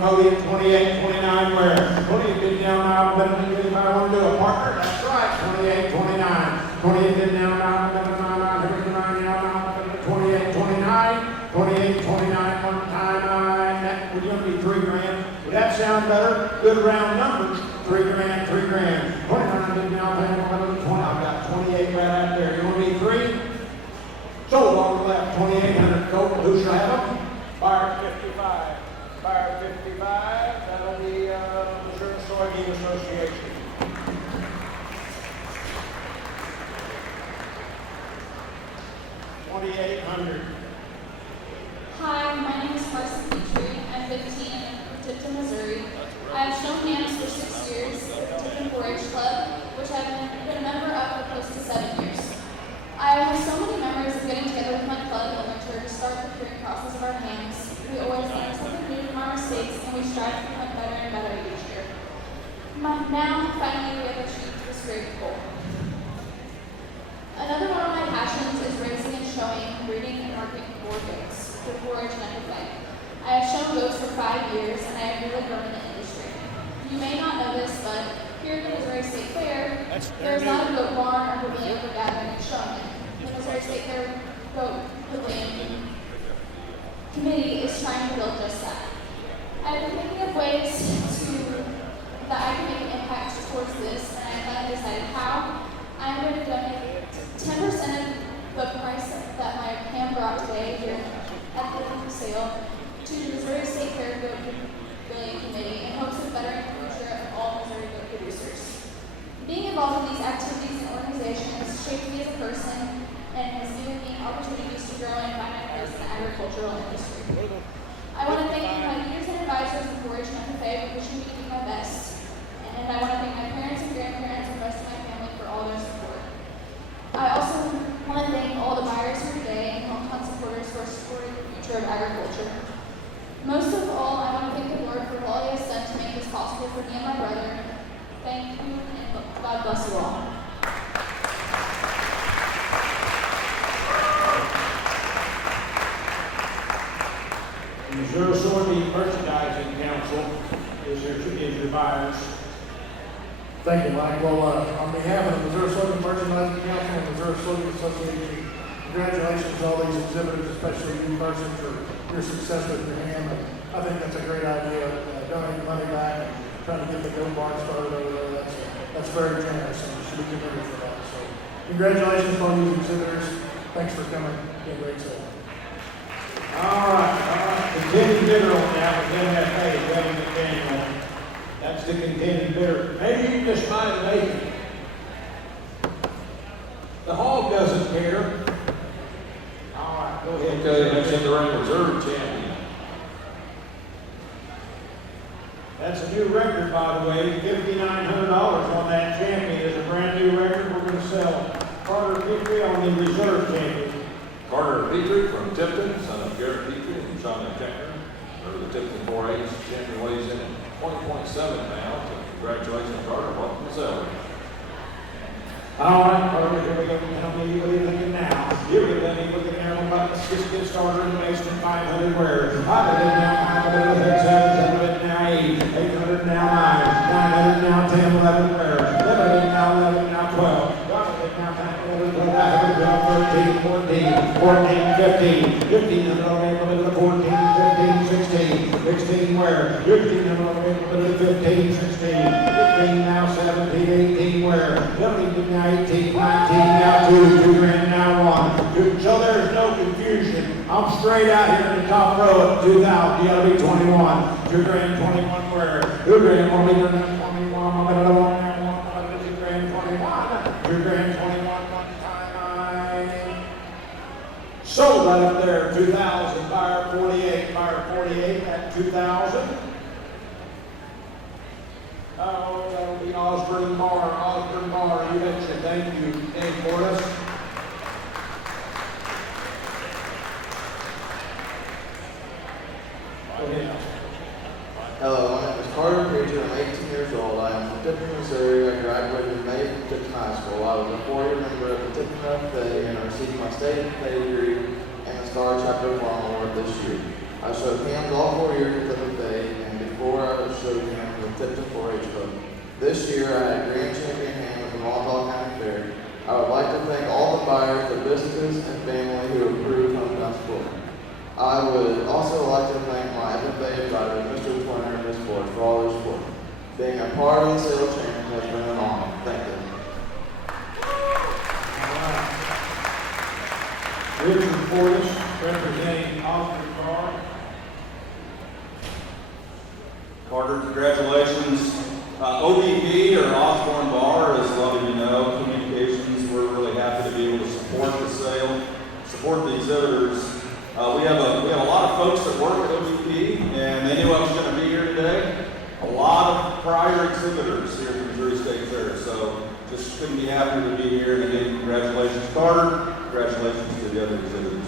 28, 29, where? 28, now, if I want to do a partner, that's right, 28, 29, 28, now, 28, 29, 28, 29, one time, we're going to be 3 grand. Would that sound better? Good round numbers. 3 grand, 3 grand. 29 now, 20. I've got 28 right out there. You want to be 3? Sold on the left, 2,800. Go. Who shall have them? Fire 55. Fire 55. That'll be Missouri Soybean Association. $2,800. Hi, my name is Carson Petrie. I'm 15 from Tipton, Missouri. I have shown hams for 6 years at the Tipton 4-H Club, which I've been a member of for close to 7 years. I have so many memories of getting together with my club in the winter to start the curing process of our hams. We always learn something new from our mistakes, and we strive to become better and better each year. Now, finally, we have achieved this great I have shown goats for 5 years, and I have really grown in the industry. You may not know this, but here at the Missouri State Fair, there's not a goat barn or pavilion for gathering and showing. The Missouri State Fair Goat Pavilion Committee is trying to build just that. I've been thinking of ways that I can make an impact towards this, and I finally decided how. I'm going to donate 10% of the price that my ham brought today here at the sale to the Missouri State Fair Goat Pavilion Committee in hopes of bettering the future of all Missouri goat producers. Being involved in these activities and organizations has shaped me as a person and has given me opportunities to grow and find my place in the agricultural industry. I want to thank my leaders and advisors in 4-H and FFA for pushing me to do my best. And I want to thank my parents and grandparents and the rest of my family for all their support. I also want to thank all the buyers here today and hometown supporters for supporting the future of agriculture. Most of all, I want to thank the Lord for all He has done to make this possible for me and my brother. Thank you, and God bless you all. The Missouri Soybean Merchandising Council is your buyers. Thank you, Mike. Well, on behalf of the Missouri Soybean Merchandising Council and Missouri Soybean Association, congratulations to all these exhibitors, especially you person for your success with your ham. And I think that's a great idea. Donating money back and trying to get the goat barn started over there. That's very generous, and you should be commended for that. So, congratulations to all these exhibitors. Thanks for coming. Be a great sale. All right. Contending bidder on that was MFA, Wedding McDaniel. That's the contending bidder. Maybe you just might have made it. The hog doesn't care. All right, go ahead. Okay, next in the ring, reserve champion. That's a new record, by the way. $5,900 on that champion is a brand new record. We're going to sell Carter Petrie on the reserve champion. Carter Petrie from Tipton, son of Garrett Petrie and Shauna Keckner. The Tipton 4-H champion weighs in at 20.7 pounds. Congratulations, Carter. Welcome to Selby. All right, Carter, here we go. How many what are you thinking now? Here we go. Look at there. Let's just get started in the basement. 500 wearers. 500 now, 500 700 now 8, 800 now 9, 900 now 10, 11 wearers. 11 now 11 now 12. 12 now 10, 11, 12, 13, 14, 15, 15 of them 14, 15, 16, 16 wearers. 15 of them 15, 16, 15 now 17, 18 wearers. 17 now 18, 19 now 2 grand now 1. So there's no confusion. I'm straight out here in the top row at 2,000. You gotta be 21. 2 grand 21 wearers. 2 grand 21. 21. I'm gonna 1 2 grand 21. 2 grand 21 one time. Sold right up there, 2,000. Buyer 48. Buyer 48 at 2,000. Oh, that'll be Osborne Bar. Osborne Bar, you betcha. Thank you, Dave Portis. Go ahead. Hello, my name is Carter Preacher. I'm 18 years old. I am from Tipton, Missouri. I graduated in May from Tipton High School. I was a 4-year member of the Tipton FFA and I received my state FFA degree and the Star Chapter Farm Award this year. I showed hams all 4 years with FFA, and before I showed hams with Tipton 4-H Club. This year I had Grand Champion ham at the Montauk County Fair. I would like to thank all the buyers, the businesses, and family who approved hometown sport. I would also like to thank my FFA advisor, Mr. Twinner, and Ms. Ford for all their support. Being a part of the sale champion has been an honor. Thank you. Richard Portis, representing Osborne Bar. Carter, congratulations. OBP, or Osborne Bar, as a lot of you know, communications, we're really happy to be able to support the sale, support the exhibitors. We have a lot of folks that work at OBP, and they knew I was going to be here today. A lot of prior exhibitors here at the Missouri State Fair, so just couldn't be happier to be here. And again, congratulations, Carter. Congratulations to the other exhibitors.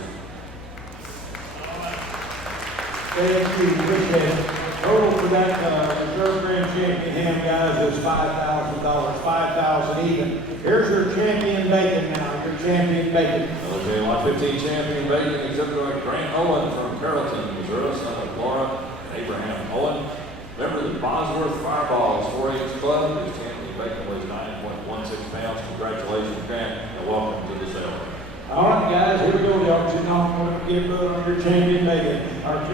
Thank you, appreciate it. Total for that reserve grand champion ham, guys, is $5,000. $5,000 even. Here's your champion bacon now. Your champion bacon. Okay, well, I 15 champion bacon exhibited by Grant Owen from Carrollton, Missouri, son of Laura and Abraham Owen. Member of the Bosworth Fireballs 4-H Club, whose champion bacon weighs 9.16 pounds. Congratulations, Grant, and welcome to the sale. All right, guys, here we go. Y'all should not want to get put on your champion bacon. Our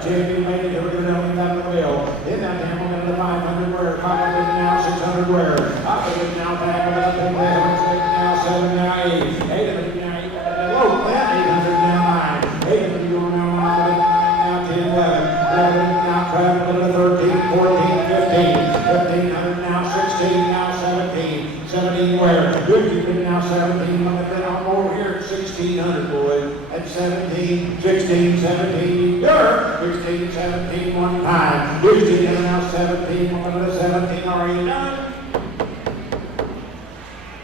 champion bacon, here we go down the wheel. In that Hamilton, the 500 wear, 500 now, 600 wear. Up of it now, back of it up, and now 7, now 8. 8 of it now, 8. Whoa, that 800 now 9. 8 of it going now 9, now 10, 11. 11 now 12, 13, 14, 15. 1500 now 16, now 17. 17 wear. Good, you've been now 17. I'm over here at 1600, boy. At 17, 16, 17. Dirt. 16, 17 one time. 16 and now 17. One of the 17. Are you done?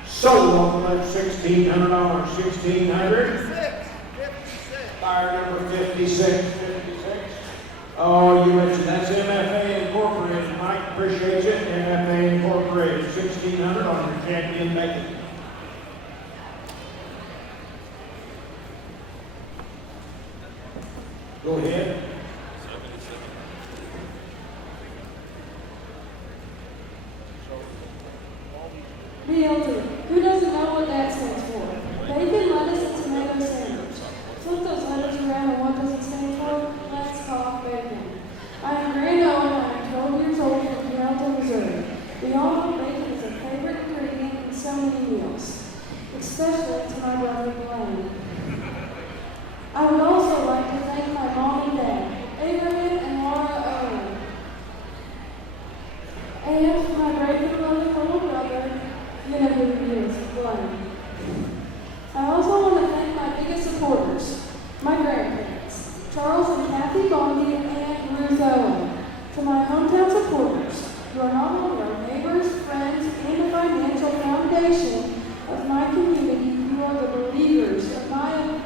Sold on that $1,600. 1600. Fire number 56. Oh, you mentioned that's MFA Incorporated. Mike, appreciate you. MFA Incorporated. 1600 on your champion bacon. Go ahead. BLT. Who doesn't know what that stands for? Bacon, lettuce, and tomato sandwich. Flip those letters around and what does it stand for? Let's talk bacon. I am Grant Owen. I am 12 years old from Carrollton, Missouri. We all know bacon is a favorite ingredient in so many meals, especially to my brother Blaine. I would also like to thank my mom and dad, Abraham and Laura Owen, and my great beloved little brother, you know who he is, Blaine. I also want to thank my biggest supporters, my grandparents, Charles and Kathy Bondi and Ruth Owen. To my hometown supporters, you are not only our neighbors, friends, and the financial foundation of my community, you are the believers of my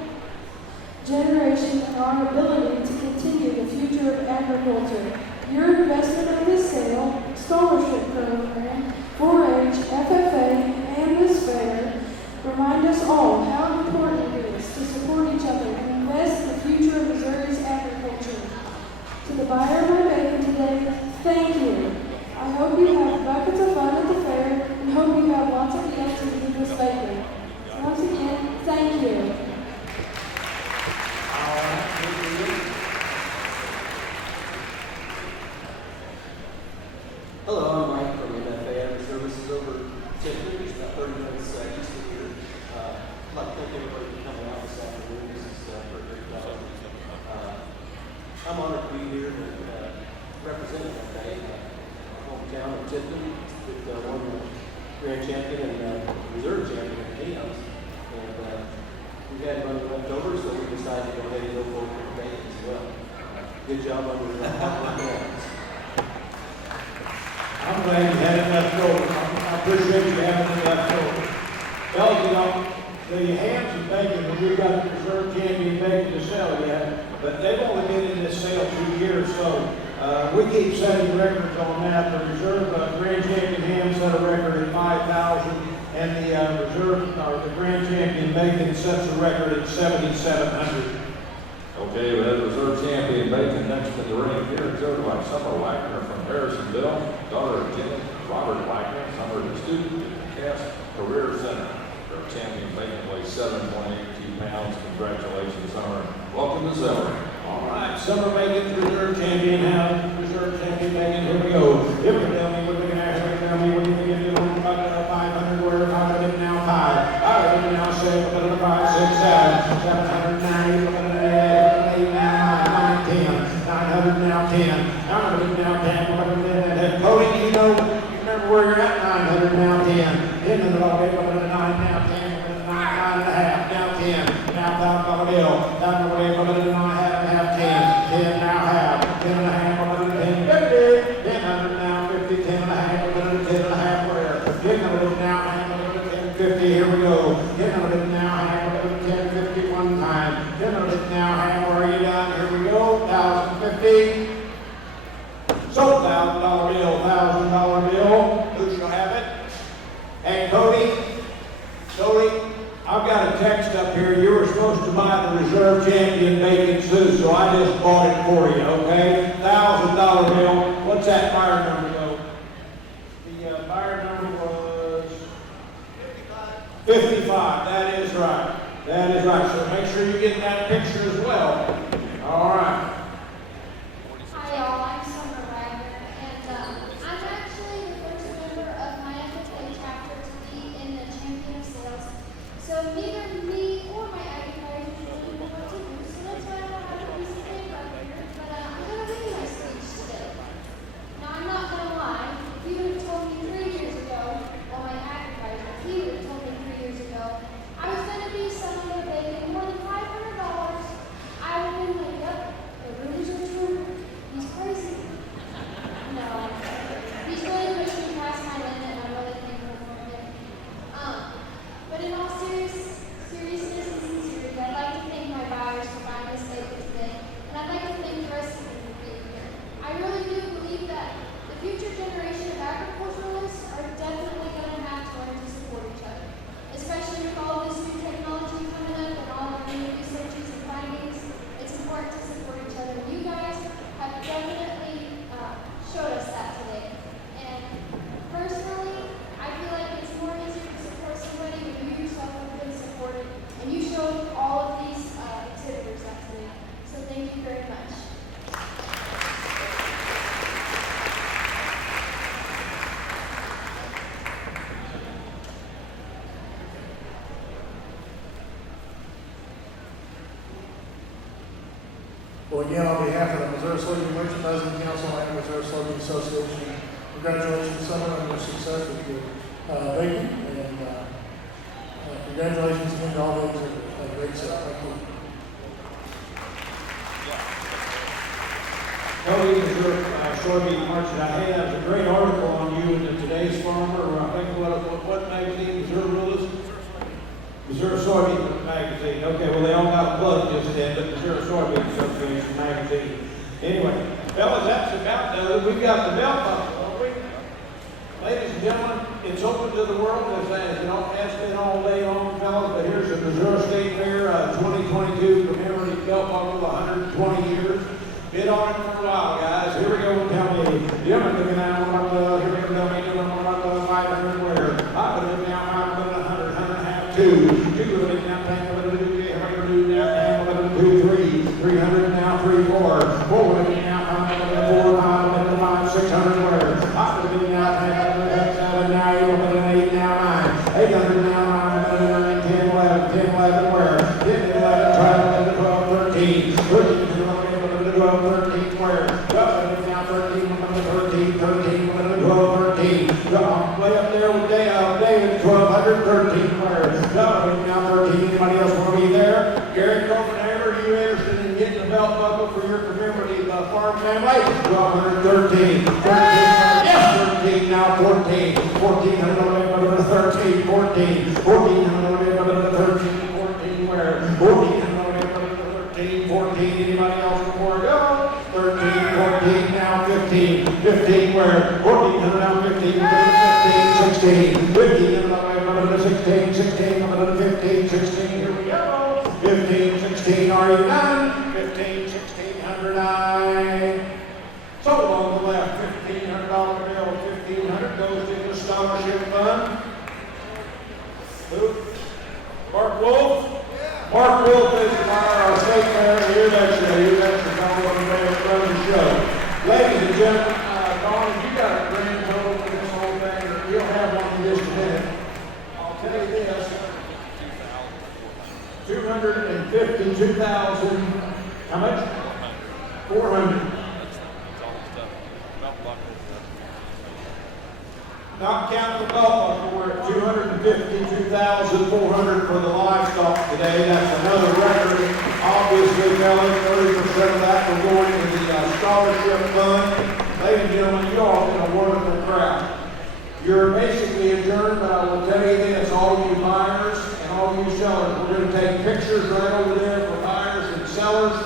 generation and our ability to continue the future of agriculture. Your investment in this sale, scholarship program, 4-H, FFA, and this fair remind us all how important it is to support each other and invest in the future of Missouri's agriculture. To the buyer of my bacon today, thank you. I hope you have buckets of fun at the fair and hope you have lots of deals to eat this bacon. Once again, thank you. Hello, I'm Mike from MFA Agri Services over Tiffany. It's about 30 minutes east of here. I'd like to thank everybody for coming out this afternoon. This is for a great job. I'm honored to be here to represent MFA, my hometown of Tiffany, with one of the grand champion and reserve champion in Neons. And we had money left over, so we decided to go ahead and go forward with the bacon as well. Good job on your hands. I'm glad you had it left over. I appreciate you having it left over. Fellas, you know, the hams and bacon, that we've got the reserve champion bacon to sell yet, but they've only been in this sale 2 years, so we keep setting records on that. The reserve grand champion ham set a record at 5,000, and the reserve, or the grand champion bacon sets a record at 7,700. Okay, we have reserve champion bacon next to the ring here, exhibited by Summer Wagner from Harrisonville, daughter of Jimmy Robert Wagner, Summer is a student at the Cass Career Center. Their champion bacon weighs 7.82 pounds. Congratulations, Summer. Welcome to Summer. All right, Summer bacon, reserve champion house, reserve champion bacon, here we go. Here we tell me what we're going to have, here we tell me what you're going to do on 500, where 500 now 5. 500 now 7, 5, 6, 7, 790, 900 now 10, 900 now 10, Cody, you know, you remember where you're at, 900 now 10, 10 and the ball, 9 now 10, 9 and a half, now 10, now $1,000 bill, down the way, 9 half, 10 now half, 10 and a half, 10, 50, 1000 now 50, 10 and a half, 10 and a half, where, 10 now half, 10, 50, here we go, 10 now half, 10, 50 one time, 10 now half, where are you down, here we go, 1,050. So $1,000 bill, $1,000 bill. Who shall have it? And Cody, I've got a text up here. You were supposed to buy the Reserve Champion Bacon Zoo, so I just bought it for you, okay? $1,000 bill. What's that fire number, though? The fire number was 55. That is right. That is right. So make sure you get that picture as well. All right. Hi y'all, I'm Summer Wagner, and I'm actually the first member of my FFA chapter to be in the Champion of Sales. So neither me or my advertisers really know what to do, so that's why I don't have a piece of paper up here, but I'm going to read my speech today. Now I'm not going to lie, if you would have told me 3 years ago, or my advertiser, if he would have told me 3 years ago, I was going to be someone that made more than $500, I would have been like, yep, the rumors are true. He's crazy. No, he's really pushed me past my limit, and I'm really thankful for him. But in all seriousness and sincerity, I'd like to thank my buyers for buying this paper today, and I'd like to thank the rest of you for being here. I really do believe that the future generation of agriculturalists are definitely going to have to learn to support each other, especially with all this new technology coming up and all of the new researches and findings. It's important to support each other. You guys have definitely showed us that today. And personally, I feel like it's more easier to support somebody when you yourself have been supported, and you showed all of these exhibitors that today. So thank you very much. Well, again, on behalf of the Missouri Slogan Merchandising Council and Missouri Slogan Association, congratulations, Summer, on your success with your bacon, and congratulations again to all those that had a great sale. Thank you. Cody, Missouri Soybean Merchant. Hey, that was a great article on you in Today's Farmer. I think what magazine? Missouri Rulers? Missouri Soybean Magazine. Okay, well, they all got a plug just then, but Missouri Soybean Association Magazine. Anyway, fellas, that's about done. We've got the belt buckle, don't we? Ladies and gentlemen, it's open to the world, as it has been all day long, fellas, but here's the Missouri State Fair 2022 commemorative belt buckle, 120 years. Been on it for a while, guys. Here we go. Tell me, you're looking at here we go. Tell me, you're looking at 500 where? I'm looking at 100, 100, 2. 2 looking at 10, 100, now 2, 3. 300 now 3, 4. 4 looking now 4, 5, 600 where? I'm looking at 7, now 8, now 9. 800 now 9, 10, 11, 10, 11 where? 10, 11, 12, 13. 13. 13 squares. Now 13, 13, 13, 12, 13. Way up there with David, 1213 squares. Now 13. Anybody else want to be there? Gary Copenhagen, are you interested in getting a belt buckle for your commemorative farm family? 1213. 13. Yes, 13. Now 14. 14. 13. 14. 14. 13. 14 where? 14. 14, anybody else before I go? 13, 14, now 15. 15 where? 14, now 15, 15, 16. 15, 16, 16, 15, 16, here we go. 15, 16, are you done? 15, 16, 109. So on the left, $1,500 bill, 1,500 goes to the scholarship fund. Who? Mark Wolf? Mark Wolf is our state fair here next year. You're next to Don run the show. Ladies and gentlemen, Don, you got a grand total for this whole thing. You'll have one in just a minute. I'll tell you this. 252,000. How much? 400. Not counting the golf buckle, we're at 252,400 for the livestock today. That's another record. Obviously, fellas, 30% of that will go into the scholarship fund. Ladies and gentlemen, you all have been a wonderful crowd. You're basically adjourned, but I will tell you this, all you buyers and all you sellers, we're going to take pictures right over there for buyers and sellers,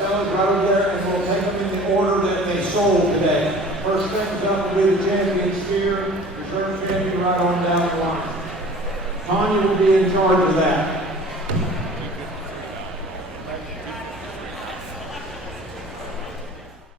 fellas right over there, and we'll take them in the order that they sold today. First things up will be the champion sphere, reserve champion right on down the line. Tanya will to be in charge of that.